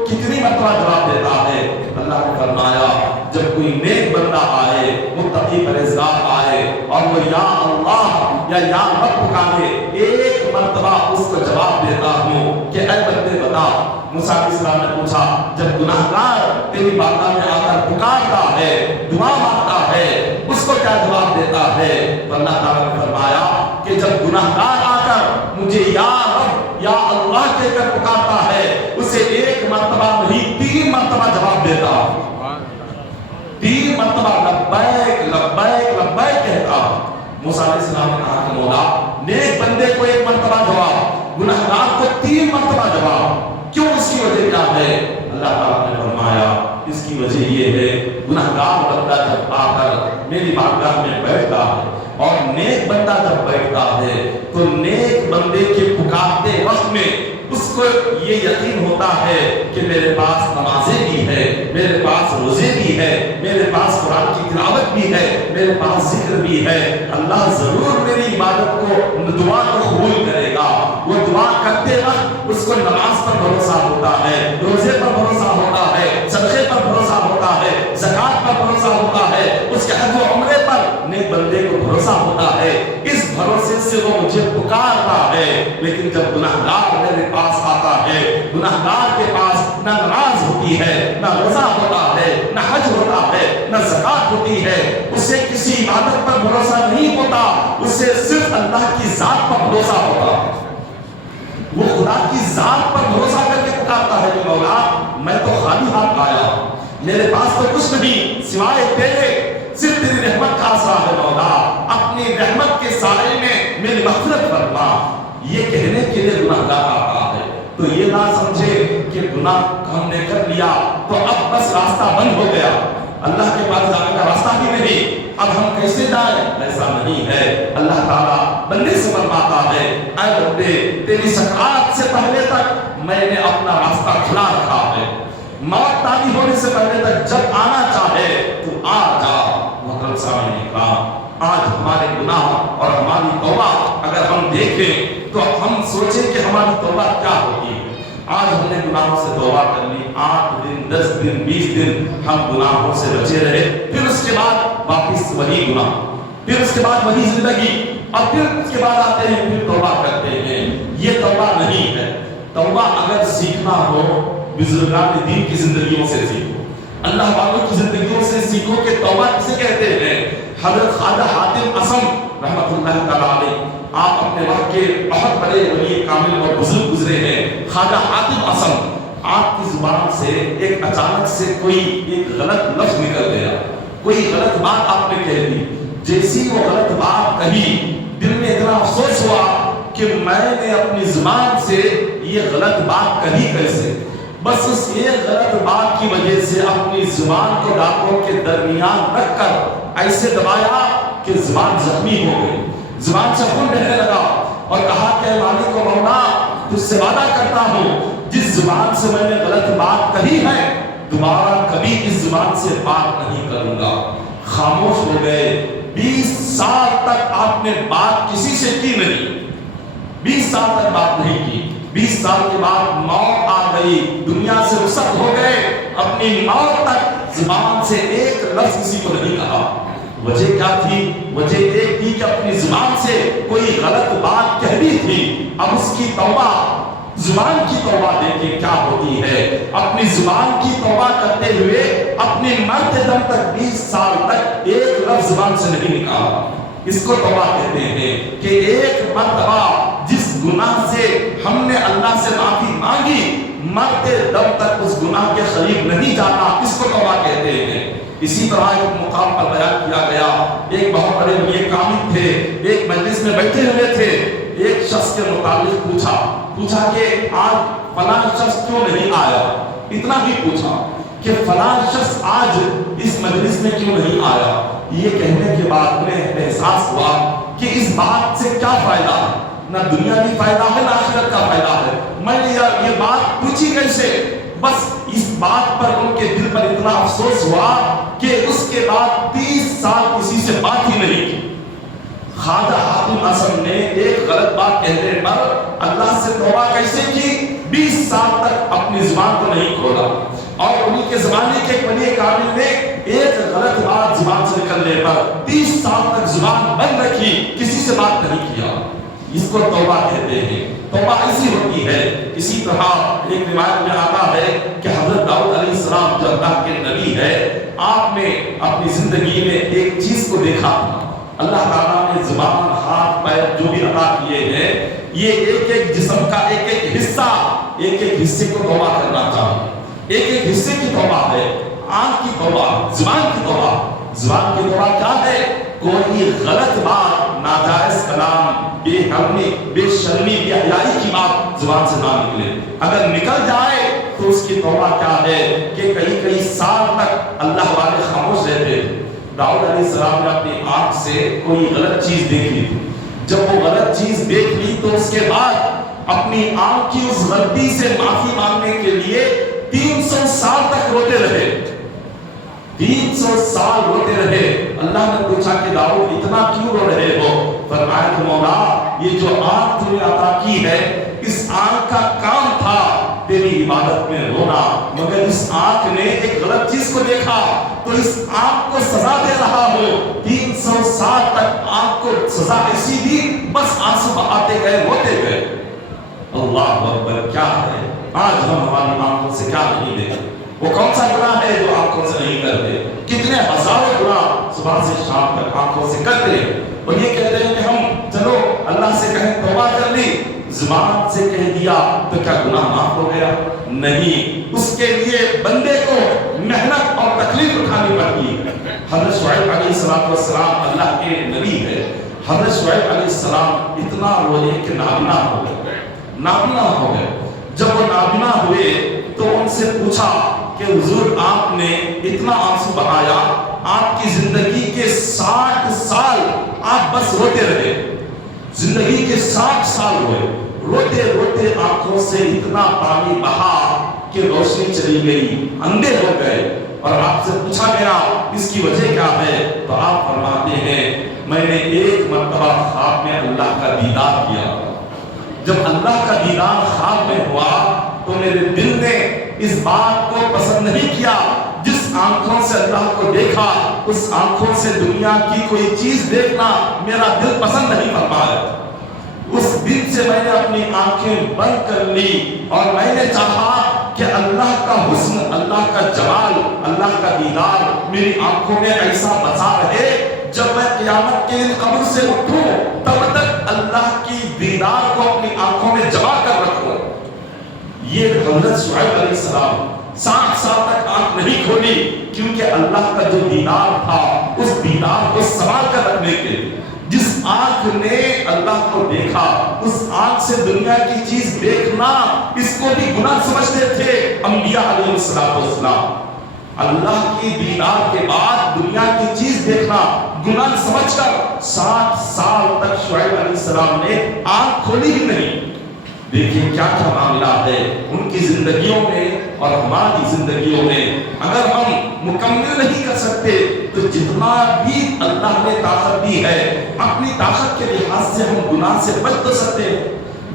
کتنی مرتبہ جواب دیتا ہے؟ اللہ نے فرمایا جب کوئی نیک بندہ آئے, متقی پرہیزگار آئے اور وہ یا اللہ یا رب پکارے, ایک مرتبہ اس کو جواب دیتا ہوں کہ اے بندے بتا. موسیٰ علیہ السلام نے پوچھا جب گناہگار تیری بارگاہ میں آ کر پکارتا ہے, دعا مانگتا ہے, اس کو کیا جواب دیتا ہے؟ تو اللہ تعالیٰ نے فرمایا کہ جب گناہگار آ کر مجھے یا رب یا اللہ کہہ کر پکارتا ہے, اسے ایک مرتبہ نہیں 3 مرتبہ جواب دیتا, 3 مرتبہ لبیک لبیک لبیک کہتا. موسیٰ علیہ السلام نے کہا کہ مولا نیک بندے کو 1 مرتبہ جواب, گناہگار کو 3 مرتبہ جواب, کیوں؟ اس کی وجہ کیا ہے؟ اللہ تعالیٰ نے فرمایا اس کی وجہ یہ ہے گناہگار بندہ جب آ کر میری بارگاہ میں بیٹھتا ہے اور نیک بندہ جب بیٹھتا ہے تو نیک بندے کے پکارتے وقت میں اس کو یہ یقین ہوتا ہے کہ میرے پاس نمازیں بھی ہے, میرے پاس روزے بھی ہے, میرے پاس قرآن کی تلاوت بھی ہے, میرے پاس ذکر بھی ہے, اللہ ضرور میری عبادت کو دعا کو قبول کرے گا. وہ دعا کرتے وقت اس کو نماز پر بھروسہ ہوتا ہے, روزے پر بھروسہ ہوتا ہے, صدقے پر بھروسہ ہوتا ہے, زکات پر بھروسہ ہوتا ہے, اس کے حج و عمرے پر نیک بندے کو بھروسہ ہوتا ہے. اس بھروسے سے وہ مجھے پکارتا ہے. لیکن جب گناہگار میرے پاس آتا ہے, گناہگار کے پاس نہ نماز ہوتی ہے, نہ روزہ ہوتا ہے, نہ حج ہوتا ہے, نہ زکات ہوتی ہے, اسے کسی عبادت پر بھروسہ نہیں ہوتا, اسے صرف اللہ کی ذات پر بھروسہ ہوتا. وہ خدا کی ذات پر بھروسہ کر کے پکارتا ہے کہ مولا میں تو خالی ہاتھ آیا, میرے پاس تو کچھ نہیں سوائے تیرے, صرف تیری رحمت کا آسرا ہے مولا, اپنی رحمت کے سائے میں میری مغفرت فرما. یہ کہنے کے لیے گناہگار آتا ہے تو یہ نہ سمجھے کہ گناہ ہم نے کر لیا تو اب بس راستہ بند ہو گیا, اللہ کے پاس جانے کا راستہ بھی نہیں, اب ہم کیسے جائیں؟ ایسا نہیں ہے. اللہ تعالیٰ بندے سے فرماتا ہے اے بندے تیری سکرات سے پہلے تک میں نے اپنا راستہ کھلا رکھا ہے, موت تاری ہونے سے پہلے تک جب آنا چاہے تو آ جا. محترم سامعین اکرام, آج ہمارے گناہ اور ہماری توبہ اگر ہم دیکھیں تو ہم سوچیں کہ ہماری توبہ کیا ہوگی. آج ہم نے گناہوں سے توبہ کر لی, 8 دن 10 دن 20 دن ہم گناہوں سے بچے رہے, پھر اس کے بعد واپس وہی گناہ, پھر اس کے بعد وہی زندگی, اور پھر اس کے بعد آتے ہیں پھر توبہ کرتے ہیں. یہ توبہ نہیں ہے. توبہ اگر سیکھنا ہو بزرگان دین کی زندگیوں سے سیکھو, اللہ والوں کی زندگیوں سے سیکھو کہ توبہ کسے کہتے ہیں. حضرت خواجہ حاتم اصم رحمۃ اللہ تعالی علیہ, آپ اپنے وقت کے بہت بڑے ولی کامل اور بزرگ گزرے ہیں. خواجہ حاتم اسم، آپ کی زبان سے ایک اچانک سے کوئی ایک غلط لفظ نکل گیا، کوئی غلط بات آپ نے کہہ دی، جیسی وہ غلط بات کہی دل میں اتنا افسوس ہوا کہ میں نے اپنی زبان سے یہ غلط بات کہی کیسے، بس اس ایک غلط بات کی وجہ سے اپنی زبان کو دانتوں کے درمیان رکھ کر ایسے دبایا کہ زبان زخمی ہو گئی، زبان سے خون بہنے لگا، اور کہا کہ مالک و مولا تجھ سے وعدہ کرتا ہوں جس زبان سے میں نے غلط بات کہی ہے دوبارہ کبھی اس زبان سے بات نہیں کروں گا۔ خاموش ہو گئے، 20 سال تک آپ نے بات کسی سے کی نہیں، 20 سال تک بات نہیں کی، 20 سال کے بعد موت آ گئی، دنیا سے رخصت ہو گئے، اپنی موت تک زبان سے ایک لفظ کسی کو نہیں کہا۔ وجہ کیا تھی؟ وجہ ایک تھی کہ اپنی زبان سے کوئی غلط بات کہہ دی تھی، اب اس کی توبہ، زبان کی توبہ دیکھیں کیا ہوتی ہے، اپنی زبان کی توبہ کرتے ہوئے اپنے مرتے دم تک 20 سال تک ایک لفظ زبان سے نہیں نکالا۔ اس کو توبہ کہتے ہیں کہ ایک مرتبہ جس گناہ سے ہم نے اللہ سے معافی مانگی مرتے دم تک اس گناہ کے قریب نہیں جانا، اس کو توبہ کہتے ہیں۔ اسی طرح ایک مقام پر بیان کیا گیا، ایک بہت بڑے ولی کامل تھے، ایک مجلس میں بیٹھے ہوئے تھے، ایک شخص کے متعلق پوچھا کہ آج فلاں شخص کیوں نہیں آیا، اتنا بھی پوچھا کہ فلاں شخص آج اس مجلس میں کیوں نہیں آیا۔ یہ کہنے کے بعد انہیں احساس ہوا کہ اس بات سے کیا فائدہ ہے، نہ دنیاوی فائدہ ہے نہ آخرت کا فائدہ ہے، میں نے یہ بات پوچھی کیسے؟ بس اس بات پر ان کے دل پر اتنا افسوس ہوا کہ اس کے بعد 30 سال کسی سے بات ہی نہیں کی۔ خواجہ حاتم اسم نے ایک غلط بات کہنے پر اللہ سے توبہ کیسے کی؟ 20 سال تک اپنی زبان کو نہیں کھولا، اور انہی کے زمانے کے ایک ولی کامل نے ایک غلط بات زبان سے نکلنے پر 30 سال تک زبان بند رکھی، کسی سے بات نہیں کیا۔ اس کو توبہ کہتے ہیں، توبہ ایسی ہوتی ہے۔ اسی طرح ایک روایت میں آتا ہے کہ حضرت داؤد علیہ السلام جو اللہ کے نبی ہے، آپ نے اپنی زندگی میں ایک چیز کو دیکھا، اللہ تعالیٰ نے زبان، ہاتھ، پیر جو بھی عطا کیے ہیں، یہ ایک ایک جسم کا ایک ایک حصہ، ایک ایک حصے کو توبہ کرنا چاہیے، ایک ایک حصے کی توبہ ہے۔ آنکھ کی توبہ، زبان کی توبہ، زبان کی توبہ کیا ہے؟ کوئی غلط بات، ناجائز کلام، بے حرمی، بے شرمی، بے حیائی کی بات زبان سے نہ نکلے، اگر نکل جائے تو اس کی توبہ کیا ہے کہ کئی سال تک اللہ والے خاموش رہتے۔ داؤد علیہ السلام نے اپنی آنکھ سے کوئی غلط چیز دیکھ لی، جب وہ غلط چیز دیکھ لی تو اس کے بعد اپنی آنکھ کی اس غلطی سے معافی مانگنے کے لیے 300 سال تک روتے رہے، 300 سال روتے رہے۔ اللہ نے پوچھا کہ داؤد اتنا کیوں رو رہے ہو؟ فرمایا کہ مولا یہ جو آنکھ تم نے عطا کی ہے، اس آنکھ کا کام تھا تیری عبادت میں رونا، مگر اس آنکھ نے ایک غلط چیز کو دیکھا تو اس آنکھ کو سزا دے رہا ہوں۔ 300 سال تک آنکھ کو سزا ایسی دی، بس آنسو بہاتے گئے، روتے گئے۔ اللہ اکبر! کیا ہے آج ہم ہماری آنکھوں سے کیا نہیں دیکھتے؟ وہ کون سا گناہ ہے جو آنکھوں سے نہیں کرتے؟ کتنے ہزاروں گناہ صبح سے شام تک آنکھوں سے کرتے ہیں، اور یہ کہتے ہیں کہ ہم چلو اللہ سے کہیں توبہ کر لی، زبان سے کہہ دیا تو کیا گناہ معاف ہو گیا؟ نہیں، اس کے لیے بندے کو محنت اور تکلیف اٹھانی پڑتی ہے۔ حضرت شعیب علیہ السلام اللہ کے نبی ہے، حضرت شعیب علیہ السلام اتنا روئے کہ نابینا ہو گئے، نابینا ہو گئے۔ جب وہ نابینا ہوئے تو ان سے پوچھا کہ حضور آپ نے اتنا آنسو بہایا، آپ کی زندگی کے 60 سال آپ بس روتے رہے، زندگی کے 60 سال ہوئے، روتے روتے آنکھوں سے اتنا پانی بہا کہ روشنی چلی گئی، اندھے ہو گئے، اور آپ سے پوچھا گیا اس کی وجہ کیا ہے؟ تو آپ فرماتے ہیں میں نے ایک مرتبہ خواب میں اللہ کا دیدار کیا، جب اللہ کا دیدار خواب میں ہوا تو میرے دل نے اس بات کو پسند نہیں کیا، جس آنکھوں سے اللہ کو دیکھا اس آنکھوں سے دنیا کی کوئی چیز دیکھنا میرا دل پسند نہیں فرمایا۔ اس دن سے میں نے اپنی آنکھیں بند کر لی اور میں نے چاہا کہ اللہ کا حسن، اللہ کا جمال، اللہ کا دیدار میری آنکھوں میں ایسا بسا رہے، جب میں قیامت کے دن قبر سے اٹھوں تب تک اللہ کی دیدار کو اپنی آنکھوں میں جما کر رکھوں۔ یہ حضرت شعیب علیہ السلام 60 سال تک آنکھ نہیں کھولی، کیونکہ اللہ کا جو دینار تھا اس دینار کو سنبھال کر رکھنے کے لیے. جس آنکھ نے اللہ کو دیکھا، اس آنکھ سے دنیا کی چیز دیکھنا اس کو بھی گناہ سمجھتے تھے انبیاء علیہ السلام. اللہ کی دینار کے بعد دنیا کی چیز دیکھنا گناہ سمجھ کر 60 سال تک شعیب علیہ السلام نے آنکھ کھولی ہی نہیں. دیکھیں کیا کیا معاملات ہے ان کی زندگیوں میں اور ہماری زندگیوں میں. اگر ہم مکمل نہیں کر سکتے تو جتنا بھی اللہ نے طاقت دی ہے اپنی طاقت کے لحاظ سے ہم گناہ سے بچ تو سکتے ہیں.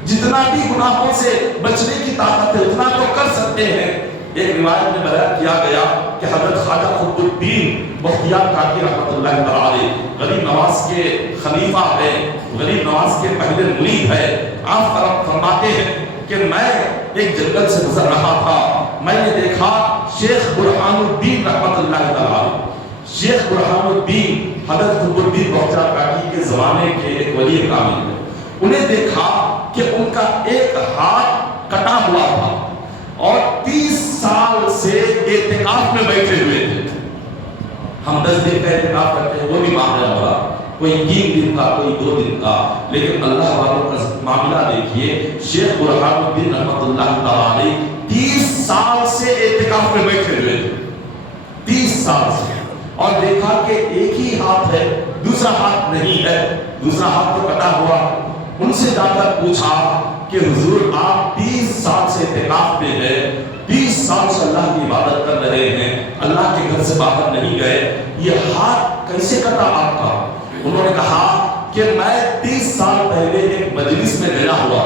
جتنا بھی گناہوں سے بچنے کی طاقت ہے اتنا تو کر سکتے ہیں. ایک روایت میں بیان کیا گیا کہ حضرت خواجہ قطب الدین بختیار کاکی رحمۃ اللہ تعالی غریب نواز کے خلیفہ ہے، غریب نواز کے پہلے مرید ہے. آپ فرماتے ہیں کہ میں ایک جنگل سے گزر رہا تھا، میں نے دیکھا شیخ برہان الدین رحمۃ اللہ تعالی، شیخ برہان الدین حضرت قطب الدین بختیار کاکی کے زمانے کے ایک ولی کامل ہے. انہیں دیکھا کہ ان کا ایک ہاتھ کٹا ہوا تھا اور 30 سال سے اعتکاف میں بیٹھے ہوئے تھے. ہم 10 دن کا اعتکاف کرتے ہیں، وہ بھی معاملہ ہو رہا، کوئی 3 دن کا، کوئی 2 دن کا. لیکن اللہ والوں کا معاملہ دیکھیے، شیخ برہان الدین رحمۃ اللہ تعالی 30 سال سے اعتکاف میں بیٹھے ہوئے تھے، 30 سال سے. اور دیکھا کہ ایک ہی ہاتھ ہے، دوسرا ہاتھ نہیں ہے، دوسرا ہاتھ تو کٹا ہوا. ان سے جا کر پوچھا کہ حضور آپ 30 سال سے اعتکاف میں ہیں، 30 سال سے اللہ کی عبادت کر رہے ہیں، اللہ کے گھر سے باہر نہیں گئے، یہ ہاتھ کیسے کٹا آپ کا؟ انہوں نے کہا کہ میں 30 سال پہلے ایک مجلس میں گیا ہوا،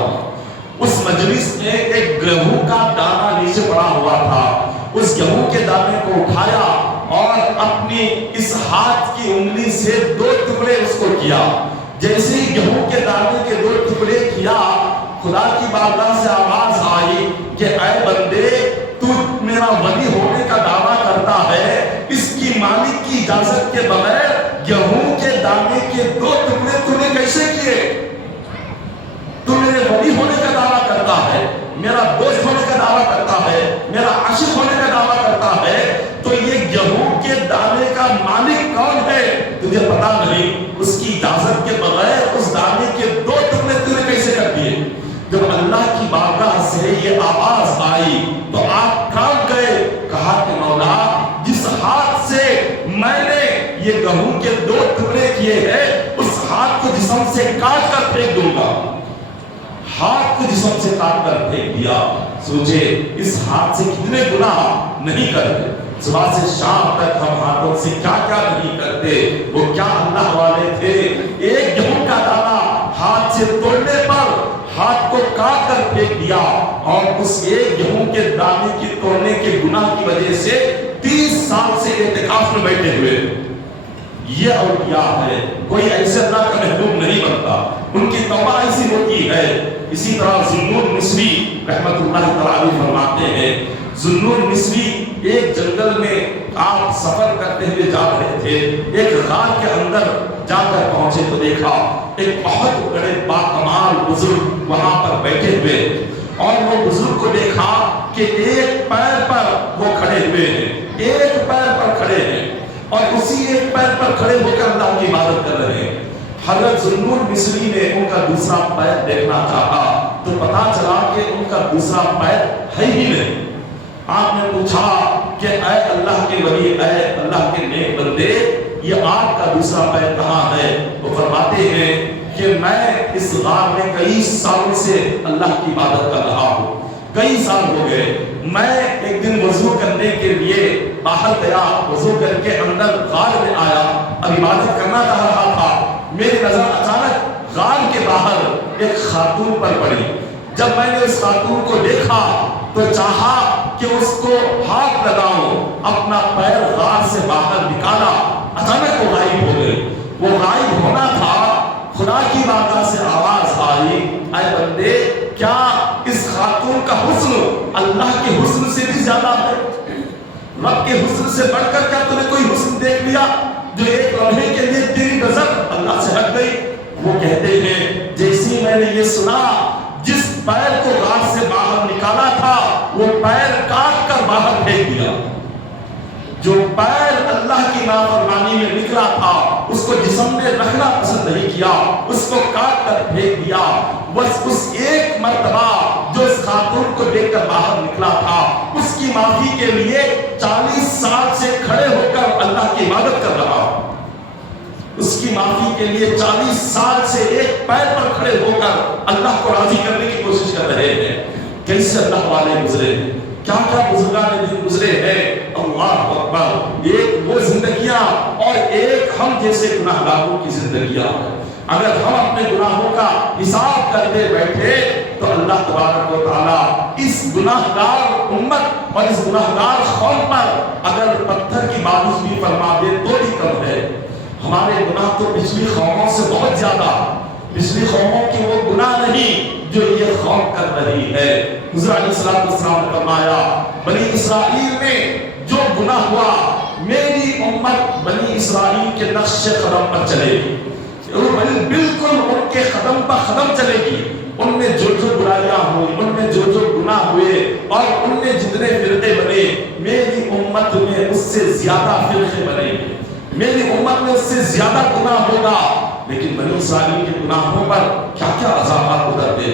اس مجلس میں ایک گیہوں کا دانہ نیچے پڑا ہوا تھا، اس گیہوں کے دانے کو اٹھایا اور اپنی اس ہاتھ کی انگلی سے 2 ٹکڑے اس کو کیا. جیسے ہی گیہوں کے دانے کے 2 ٹکڑے کیا، خدا کی بارگاہ سے آواز آئی کہ اے بندے، تو میرا ولی ہونے کا دعویٰ کرتا ہے، اس کی مالک کی اجازت کے بغیر گیہوں کے دانے کے 2 ٹکڑے تو نے کیسے کیے؟ تو میرے ولی ہونے کا دعویٰ کرتا ہے، میرا دوست ہونے کا دعویٰ کرتا ہے، میرا عاشق ہونے کا دعویٰ کرتا ہے، تو یہ گیہوں کے دانے کا مالک کون ہے تجھے پتا نہیں؟ اس کی اجازت کے بغیر اس دانے کے 2 ٹکڑے تو نے کیسے کر دیے؟ جب اللہ کی بارگاہ سے یہ آواز آئی تو آپ کھڑ گئے، کہا کہ مولا، جس ہاتھ سے میں نے یہ گیہوں کے 2 ٹکڑے کیے ہیں، اس ہاتھ کو جسم سے کاٹ کر پھینک دوں گا. ہاتھ کو جسم سے کاٹ کر پھینک دیا. سوچے اس ہاتھ سے کتنے گناہ نہیں کرتے. صبح سے شام تک ہم ہاتھوں سے کیا کیا نہیں کرتے. وہ کیا اللہ والے تھے، ایک گیہوں کا دانہ ہاتھ سے توڑنے پر ہاتھ کو کاٹ کر پھینک دیا، اور اس ایک گیہوں کے دانے کی توڑنے کے گناہ کی وجہ سے 30 سال سے اعتکاف میں بیٹھے ہوئے. یہ اولیاء ہے، کوئی ایسے اللہ کا محبوب نہیں بنتا، ان کی توبہ ایسی ہوتی ہے. اسی طرح ذوالنور مصری رحمت اللہ تعالی فرماتے ہیں، ذوالنور مصری ایک جنگل میں آپ سفر کرتے ہوئے جا رہے تھے، ایک غار کے اندر جا کر پہنچے تو دیکھا ایک بہت بڑے باکمال بزرگ وہاں پر بیٹھے ہوئے، اور وہ بزرگ کو دیکھا کہ ایک پیر پر وہ کھڑے ہوئے ہیں، ایک پیر پر کھڑے ہیں، اور اسی ایک پیر پر کھڑے ہو کر اللہ کی عبادت کر رہے ہیں. حضرت ذوالنور مصری نے ان کا دوسرا پیر دیکھنا چاہا تو پتا چلا کہ ان کا دوسرا پیر ہے ہی نہیں. آپ نے پوچھا کہ اے اللہ کے ولی، اے اللہ کے نیک بندے، یہ آپ کا دوسرا پیر کہاں ہے؟ وہ فرماتے ہیں کہ میں اس غار میں کئی سال سے اللہ کی عبادت کر رہا ہوں، کئی سال ہو گئے. میں ایک دن وضو کرنے کے لیے باہر گیا، وضو کر کے اندر غار میں آیا، اب عبادت کرنا چاہ رہا تھا. میری نظر اچانک غار کے باہر ایک خاتون پر پڑی. جب میں نے اس خاتون کو دیکھا تو چاہا کہ اس کو ہاتھ لگاؤں، اپنا پیر غار سے باہر نکالا، اچانک وہ غائب ہو گئی. وہ غائب ہونا تھا، خدا کی بارگاہ سے آواز آئی، اے بندے، کیا اس خاتون کا حسن اللہ کے حسن سے بھی زیادہ ہے؟ رب کے حسن سے بڑھ کر کیا تو نے کوئی حسن دیکھ لیا جو ایک لمحے کے لیے تیری نظر اللہ سے ہٹ گئی؟ وہ کہتے ہیں جیسی میں نے یہ سنا، جس پیر کو غار سے باہر نکالا تھا باہر پھینک دیا. جو پیر اللہ کی نافرمانی میں نکلا تھا اس کو جسم میں رکھنا پسند نہیں کیا, اس کو کاٹ کر پھینک دیا. بس اس ایک مرتبہ جو اس خاتون کو دیکھ کر باہر نکلا تھا, اس کی معافی کے لیے 40 سال سے کھڑے ہو کر اللہ کی عبادت کر رہا. اس کی معافی کے لیے 40 سال سے ایک پیر پر کھڑے ہو کر اللہ کو راضی کرنے کی کوشش کر رہے ہیں. کیسے اللہ والے گزرے, کیا کیا بزرگان دین گزرے ہیں. اللہ اکبر. ایک وہ زندگیاں اور ایک ہم جیسے گناہگاروں کی زندگیاں. اگر ہم اپنے گناہوں کا حساب کرتے بیٹھے تو اللہ تبارک و تعالی اس گناہگار امت اور اس گناہگار قوم پر اگر پتھر کی بارش بھی فرما دے تو بھی کم ہے. ہمارے گناہ تو پچھلی قوموں سے بہت زیادہ, پچھلی قوموں کی وہ گناہ نہیں جو یہ قوم کر رہی ہے. حضور علیہ السلام نے فرمایا بنی اسرائیل میں جو گناہ ہوا میری امت بنی اسرائیل کے نقش قدم پر چلے گی, بالکل ان کے قدم پر قدم چلے گی. ان میں جو جو برائیاں ہوئی, ان میں جو جو گناہ ہوئے اور ان میں جتنے فرقے بنے, میری امت میں اس سے زیادہ فرقے بنے گی, میری امت میں اس سے زیادہ گناہ ہوگا. لیکن بنی اسرائیل کے گناہوں پر کیا کیا عذابات اترتے,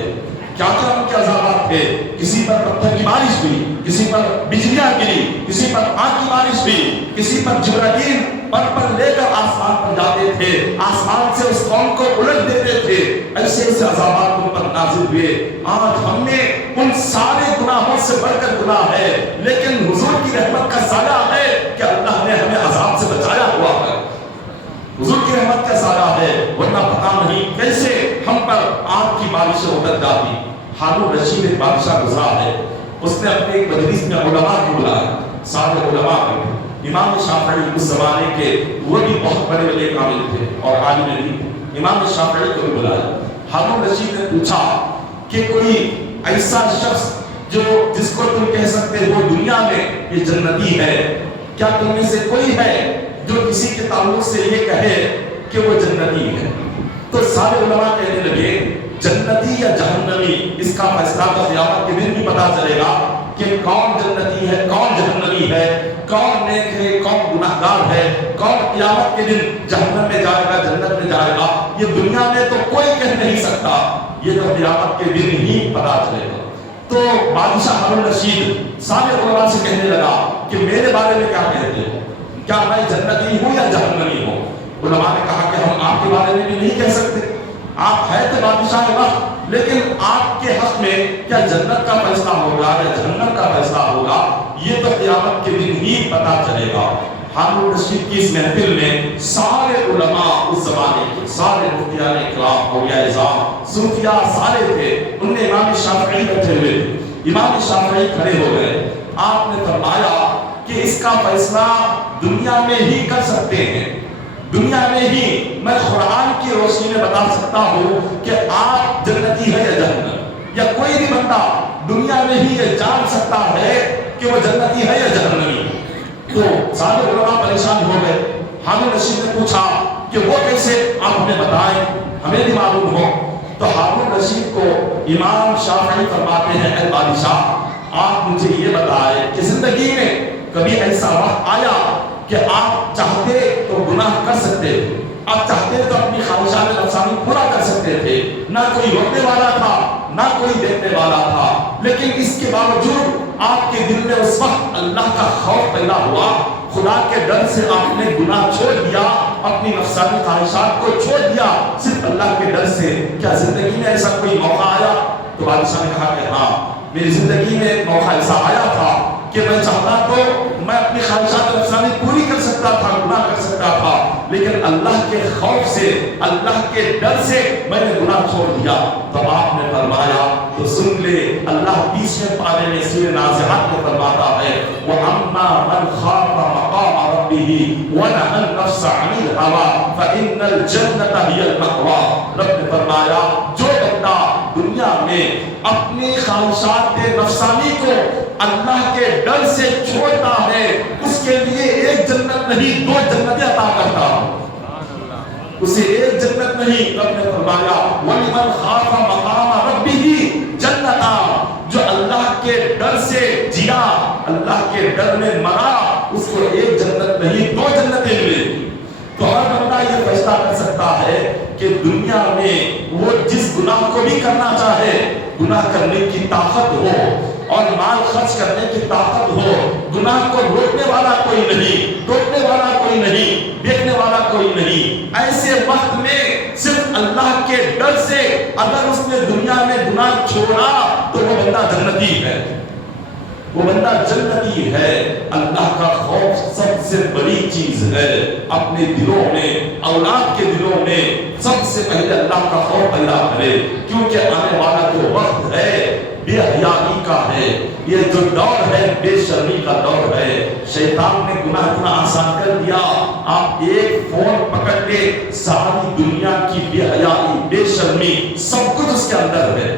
کیا کیا ان کے عذابات تھے. کسی پر پتھر کی بارش ہوئی, کسی پر بجلیاں گری, کسی پر آگ کی بارش ہوئی, کسی پر جبرائیل پر لے کر آسمان پر جاتے تھے, آسمان سے اس قوم کو الٹ دیتے تھے. ایسے ایسے عذابات ان پر نازل ہوئے. آج ہم نے ان سارے گناہوں سے بڑھ کر گناہ ہے, لیکن حضور کی رحمت کا سایہ ہے کہ اللہ نے ہمیں عذاب سے بچایا ہوا ہے. حضور کی رحمت کا سایہ ہے, ورنہ پتہ نہیں کیسے ہم پر آگ کی بارشیں اتر جاتی. ہارون رشید ایک بادشاہ گزرا ہے, اس نے اپنے ایک مجلس میں علماء کو بلایا, سارے علماء کو. امام شافعی اس زمانے کے وہ بھی بہت بڑے بڑے عالم تھے اور عالم بھی. امام شافعی کو بھی بلایا. ہارون رشید نے پوچھا کہ کوئی ایسا شخص جو جس کو تم کہہ سکتے ہو دنیا میں یہ جنتی ہے, کیا تم میں سے کوئی ہے جو کسی کے تعلق سے یہ کہے کہ وہ جنتی ہے؟ تو سارے علماء کہنے لگے جنتی یا جہنمی اس کا فیصلہ تو قیامت کے دن بھی پتا چلے گا کہ کون جنتی ہے کون جہنمی ہے, کون نیک ہے کون گناہگار ہے, کون قیامت کے دن جہنم میں جائے گا جنت میں جائے گا. یہ دنیا میں تو کوئی کہہ نہیں سکتا, یہ تو قیامت کے دن ہی پتا چلے گا. تو بادشاہ ہارون رشید سارے علماء سے کہنے لگا کہ میرے بارے میں کیا کہتے ہو, کیا میں جنتی ہوں یا جہنمی ہوں؟ علماء نے کہا کہ ہم آپ کے بارے میں بھی نہیں کہہ سکتے, آپ ہے تو بادشاہ وقت, لیکن آپ کے حق میں کیا جنت کا فیصلہ ہوگا یا جہنم کا فیصلہ ہوگا یہ تو قیامت کے دن ہی پتا چلے گا. ہارون رشید کی اس محفل میں سارے علماء اس زمانے کے, سارے مفتیان اکرام, اولیاء اعظام, صوفیاء سارے تھے. ان میں امام شافعی بیٹھے ہوئے تھے. امام شافعی کھڑے ہو گئے. آپ نے فرمایا کہ اس کا فیصلہ دنیا میں ہی کر سکتے ہیں, دنیا میں ہی میں قرآن کی روشنی میں بتا سکتا ہوں کہ آپ جنتی ہے یا جہنم, یا کوئی بھی بندہ دنیا میں ہی یہ جان سکتا ہے کہ وہ جنتی ہے یا جہنمی. تو سارے علماء پریشان ہو گئے. ہارون رشید نے پوچھا کہ وہ کیسے, آپ ہمیں بتائیں, ہمیں بھی معلوم ہو. تو ہارون رشید کو امام شافعی فرماتے ہیں اے بادشاہ آپ مجھے یہ بتائیں کہ زندگی میں کبھی ایسا وقت آیا کہ آپ چاہتے تو گناہ کر سکتے تھے, آپ چاہتے تو اپنی خواہشات نفسانی پورا کر سکتے تھے, نہ کوئی روکنے والا تھا نہ کوئی دیکھنے والا تھا, لیکن اس کے باوجود آپ کے دل میں اس وقت اللہ کا خوف پیدا ہوا, خدا کے ڈر سے آپ نے گناہ چھوڑ دیا, اپنی نفسانی خواہشات کو چھوڑ دیا صرف اللہ کے ڈر سے. کیا زندگی میں ایسا کوئی موقع آیا؟ تو بادشاہ نے کہا کہ ہاں میری زندگی میں ایک موقع ایسا آیا تھا کہ میں چاہتا تو میں اپنی خواہشات نفسانی پوری کر سکتا تھا, گناہ کر سکتا تھا, لیکن اللہ کے خوف سے اللہ کے ڈر سے میں نے گناہ چھوڑ دیا. تو آپ نے فرمایا تو سن لے, اللہ 20ویں پارے میں سورہ نازعات میں فرماتا ہے وَأَمَّا مَنْ خَافَ مَقَامَ رَبِّهِ وَنَهَى النَّفْسَ عَنِ الْهَوَىٰ فَإِنَّ الْجَنَّةَ هِيَ الْمَأْوَىٰ. رب نے فرمایا جو بندہ دنیا میں اپنی خواہشات نفسانی کو اللہ کے ڈر سے چھوڑتا ہے اس کے لیے ایک جنت نہیں 2 جنتیں عطا کرتا ہوں, اسے ایک جنت نہیں. رب نے فرمایا وَلِمَنْ خَافَ مَقَامَ رَبِّهِ جَنَّتَانِ, جو اللہ کے ڈر سے جیا, اللہ کے ڈر میں مرا اس کو ایک جنت نہیں 2 جنتیں ملے گی. تو ہر بندہ یہ فیصلہ کر سکتا ہے کہ دنیا میں وہ جس گناہ کو بھی کرنا چاہے گناہ کرنے کی طاقت ہو اور مال خرچ کرنے کی طاقت ہو, گناہ کو روکنے والا کوئی نہیں, ٹوکنے والا کوئی نہیں, دیکھنے والا کوئی نہیں. ایسے وقت میں صرف اللہ کے ڈر سے اگر اس نے دنیا میں گناہ چھوڑا تو وہ بندہ جنتی ہے, وہ بندہ جنتی ہے. اللہ کا خوف سب سے بڑی چیز ہے. اپنے دلوں میں, اولاد کے دلوں میں سب سے پہلے اللہ کا خوف پیدا کرے, کیونکہ آنے والا جو وقت ہے بے حیائی کا ہے. یہ جو دور ہے بے شرمی کا دور ہے. شیطان نے گناہ اتنا آسان کر دیا, آپ ایک فون پکڑ کے ساری دنیا کی بے حیائی, بے شرمی سب کچھ اس کے اندر ہے.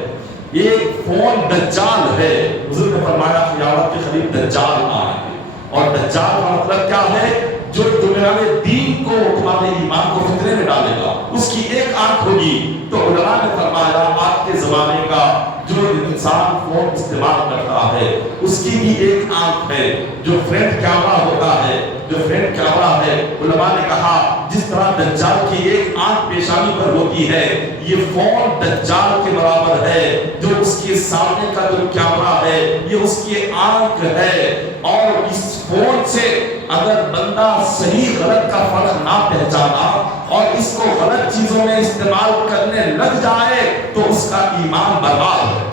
ایک فون دجال ہے. حضور نے فرمایا قیامت کے قریب دجال آئیں گے, اور دجال کا مطلب کیا ہے؟ جو تمہارے دین کو, تمہارے ایمان کو فتنے میں ڈالے گا. اس کی ایک آنکھ ہوگی. تو علماء نے فرمایا آج کے زمانے کا جو انسان فون استعمال کرتا ہے اس کی بھی ایک آنکھ ہے. جو فرنٹ کیمرہ ہوتا ہے, جو فرنٹ کیمرہ ہے, علماء نے کہا جس طرح دجال کی ایک آنکھ پیشانی پر ہوتی ہے, یہ فون دجال کے برابر ہے. جو اس کے سامنے کا جو کیمرہ ہے یہ اس کی آنکھ ہے. اور اس فون سے اگر بندہ صحیح غلط کا فرق نہ پہچانا اور اس کو غلط چیزوں میں استعمال کرنے لگ جائے تو اس کا ایمان برباد ہے,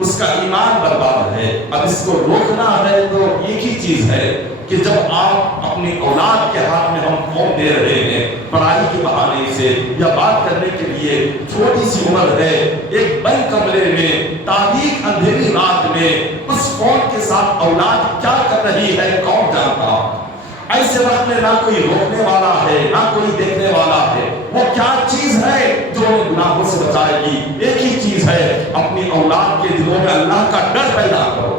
اس کا ایمان برباد ہے. اب اس کو روکنا ہے تو ایک ہی چیز ہے کہ جب آپ اپنی اولاد کے ہاتھ میں ہم فون دے رہے ہیں پڑھائی کے بہانے سے یا بات کرنے کے لیے, چھوٹی سی عمر ہے, ایک بند کمرے میں تاریک اندھیری رات میں اس فون کے ساتھ اولاد کیا کر رہی ہے کون جانتا. ایسے وقت میں نہ کوئی روکنے والا ہے نہ کوئی دیکھنے والا ہے. وہ کیا چیز ہے جو انہیں گناہوں سے بچائے گی؟ ایک ہی چیز ہے, اپنی اولاد کے دلوں میں اللہ کا ڈر پیدا کرو.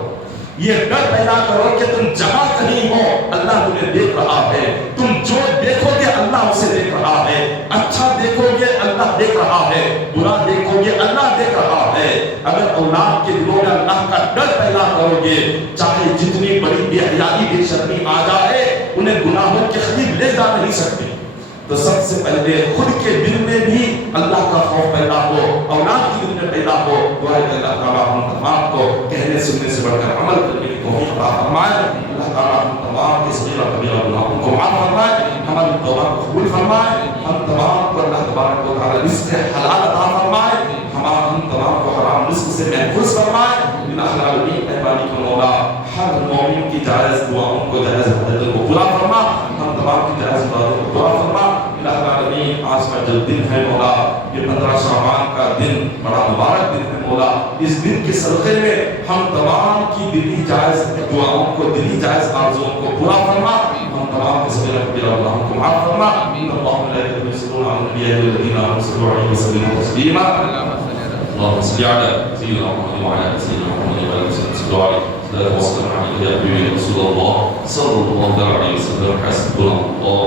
یہ ڈر پیدا کرو کہ تم جہاں کہیں ہو اللہ تمہیں دیکھ رہا ہے. تم جو دیکھو گے اللہ اسے دیکھ رہا ہے. اچھا دیکھو گے اللہ دیکھ رہا ہے, برا دیکھو گے اللہ دیکھ رہا ہے. اگر اولاد کے دلوں میں اللہ کا ڈر پیدا کرو گے, چاہے جتنی بڑی بے حیائی بے شرمی آ جائے انہیں گناہوں کے قریب لے جا نہیں سکتے. تو سب سے پہلے خود کے دل میں بھی اللہ کا خوف پیدا ہو, اولاد کے دل میں پیدا ہو. دعا ہے کہ اللہ تعالیٰ ہم تمام کو کہنے سننے سے بڑھ کر عمل کرنے کی توفیق عطا فرمائے. اللہ تعالیٰ ہم تمام کے صغیر و کبیر گناہوں کو معاف فرمائے, ہماری توبہ کو قبول فرمائے. ہم تمام کو اللہ تبارک و تعالیٰ رزق حلال عطا فرمائے, ہم تمام کو حرام رزق سے محفوظ فرمائے. العالمین مہربانی کا مولا ہر مومن کی جائز دعاؤں کو, جائز حاجتوں کو پورا فرما. ہم تمام کی جائز دعاؤں کو پورا فرما. العالمین آج کا جو دن ہے مولا, یہ 15 شعبان کا دن بڑا مبارک دن ہے مولا. اس دن کے صدقے میں ہم تمام کی دلی جائز دعاؤں کو, دلی جائز آرزوؤں کو پورا فرما. ہم تمام کے صغیر و کبیر گناہوں کو معاف فرما. اللهم لا يصلون على النبي الذين صلوا عليه وسلموا تسليما. اللهم صل على سيدنا محمد وعلى ال سيدنا محمد وعلى ال سيدنا صلوا عليه. صلاه وسلام عليك يا حبيبي رسول الله صلى الله عليه وسلم. حسبنا الله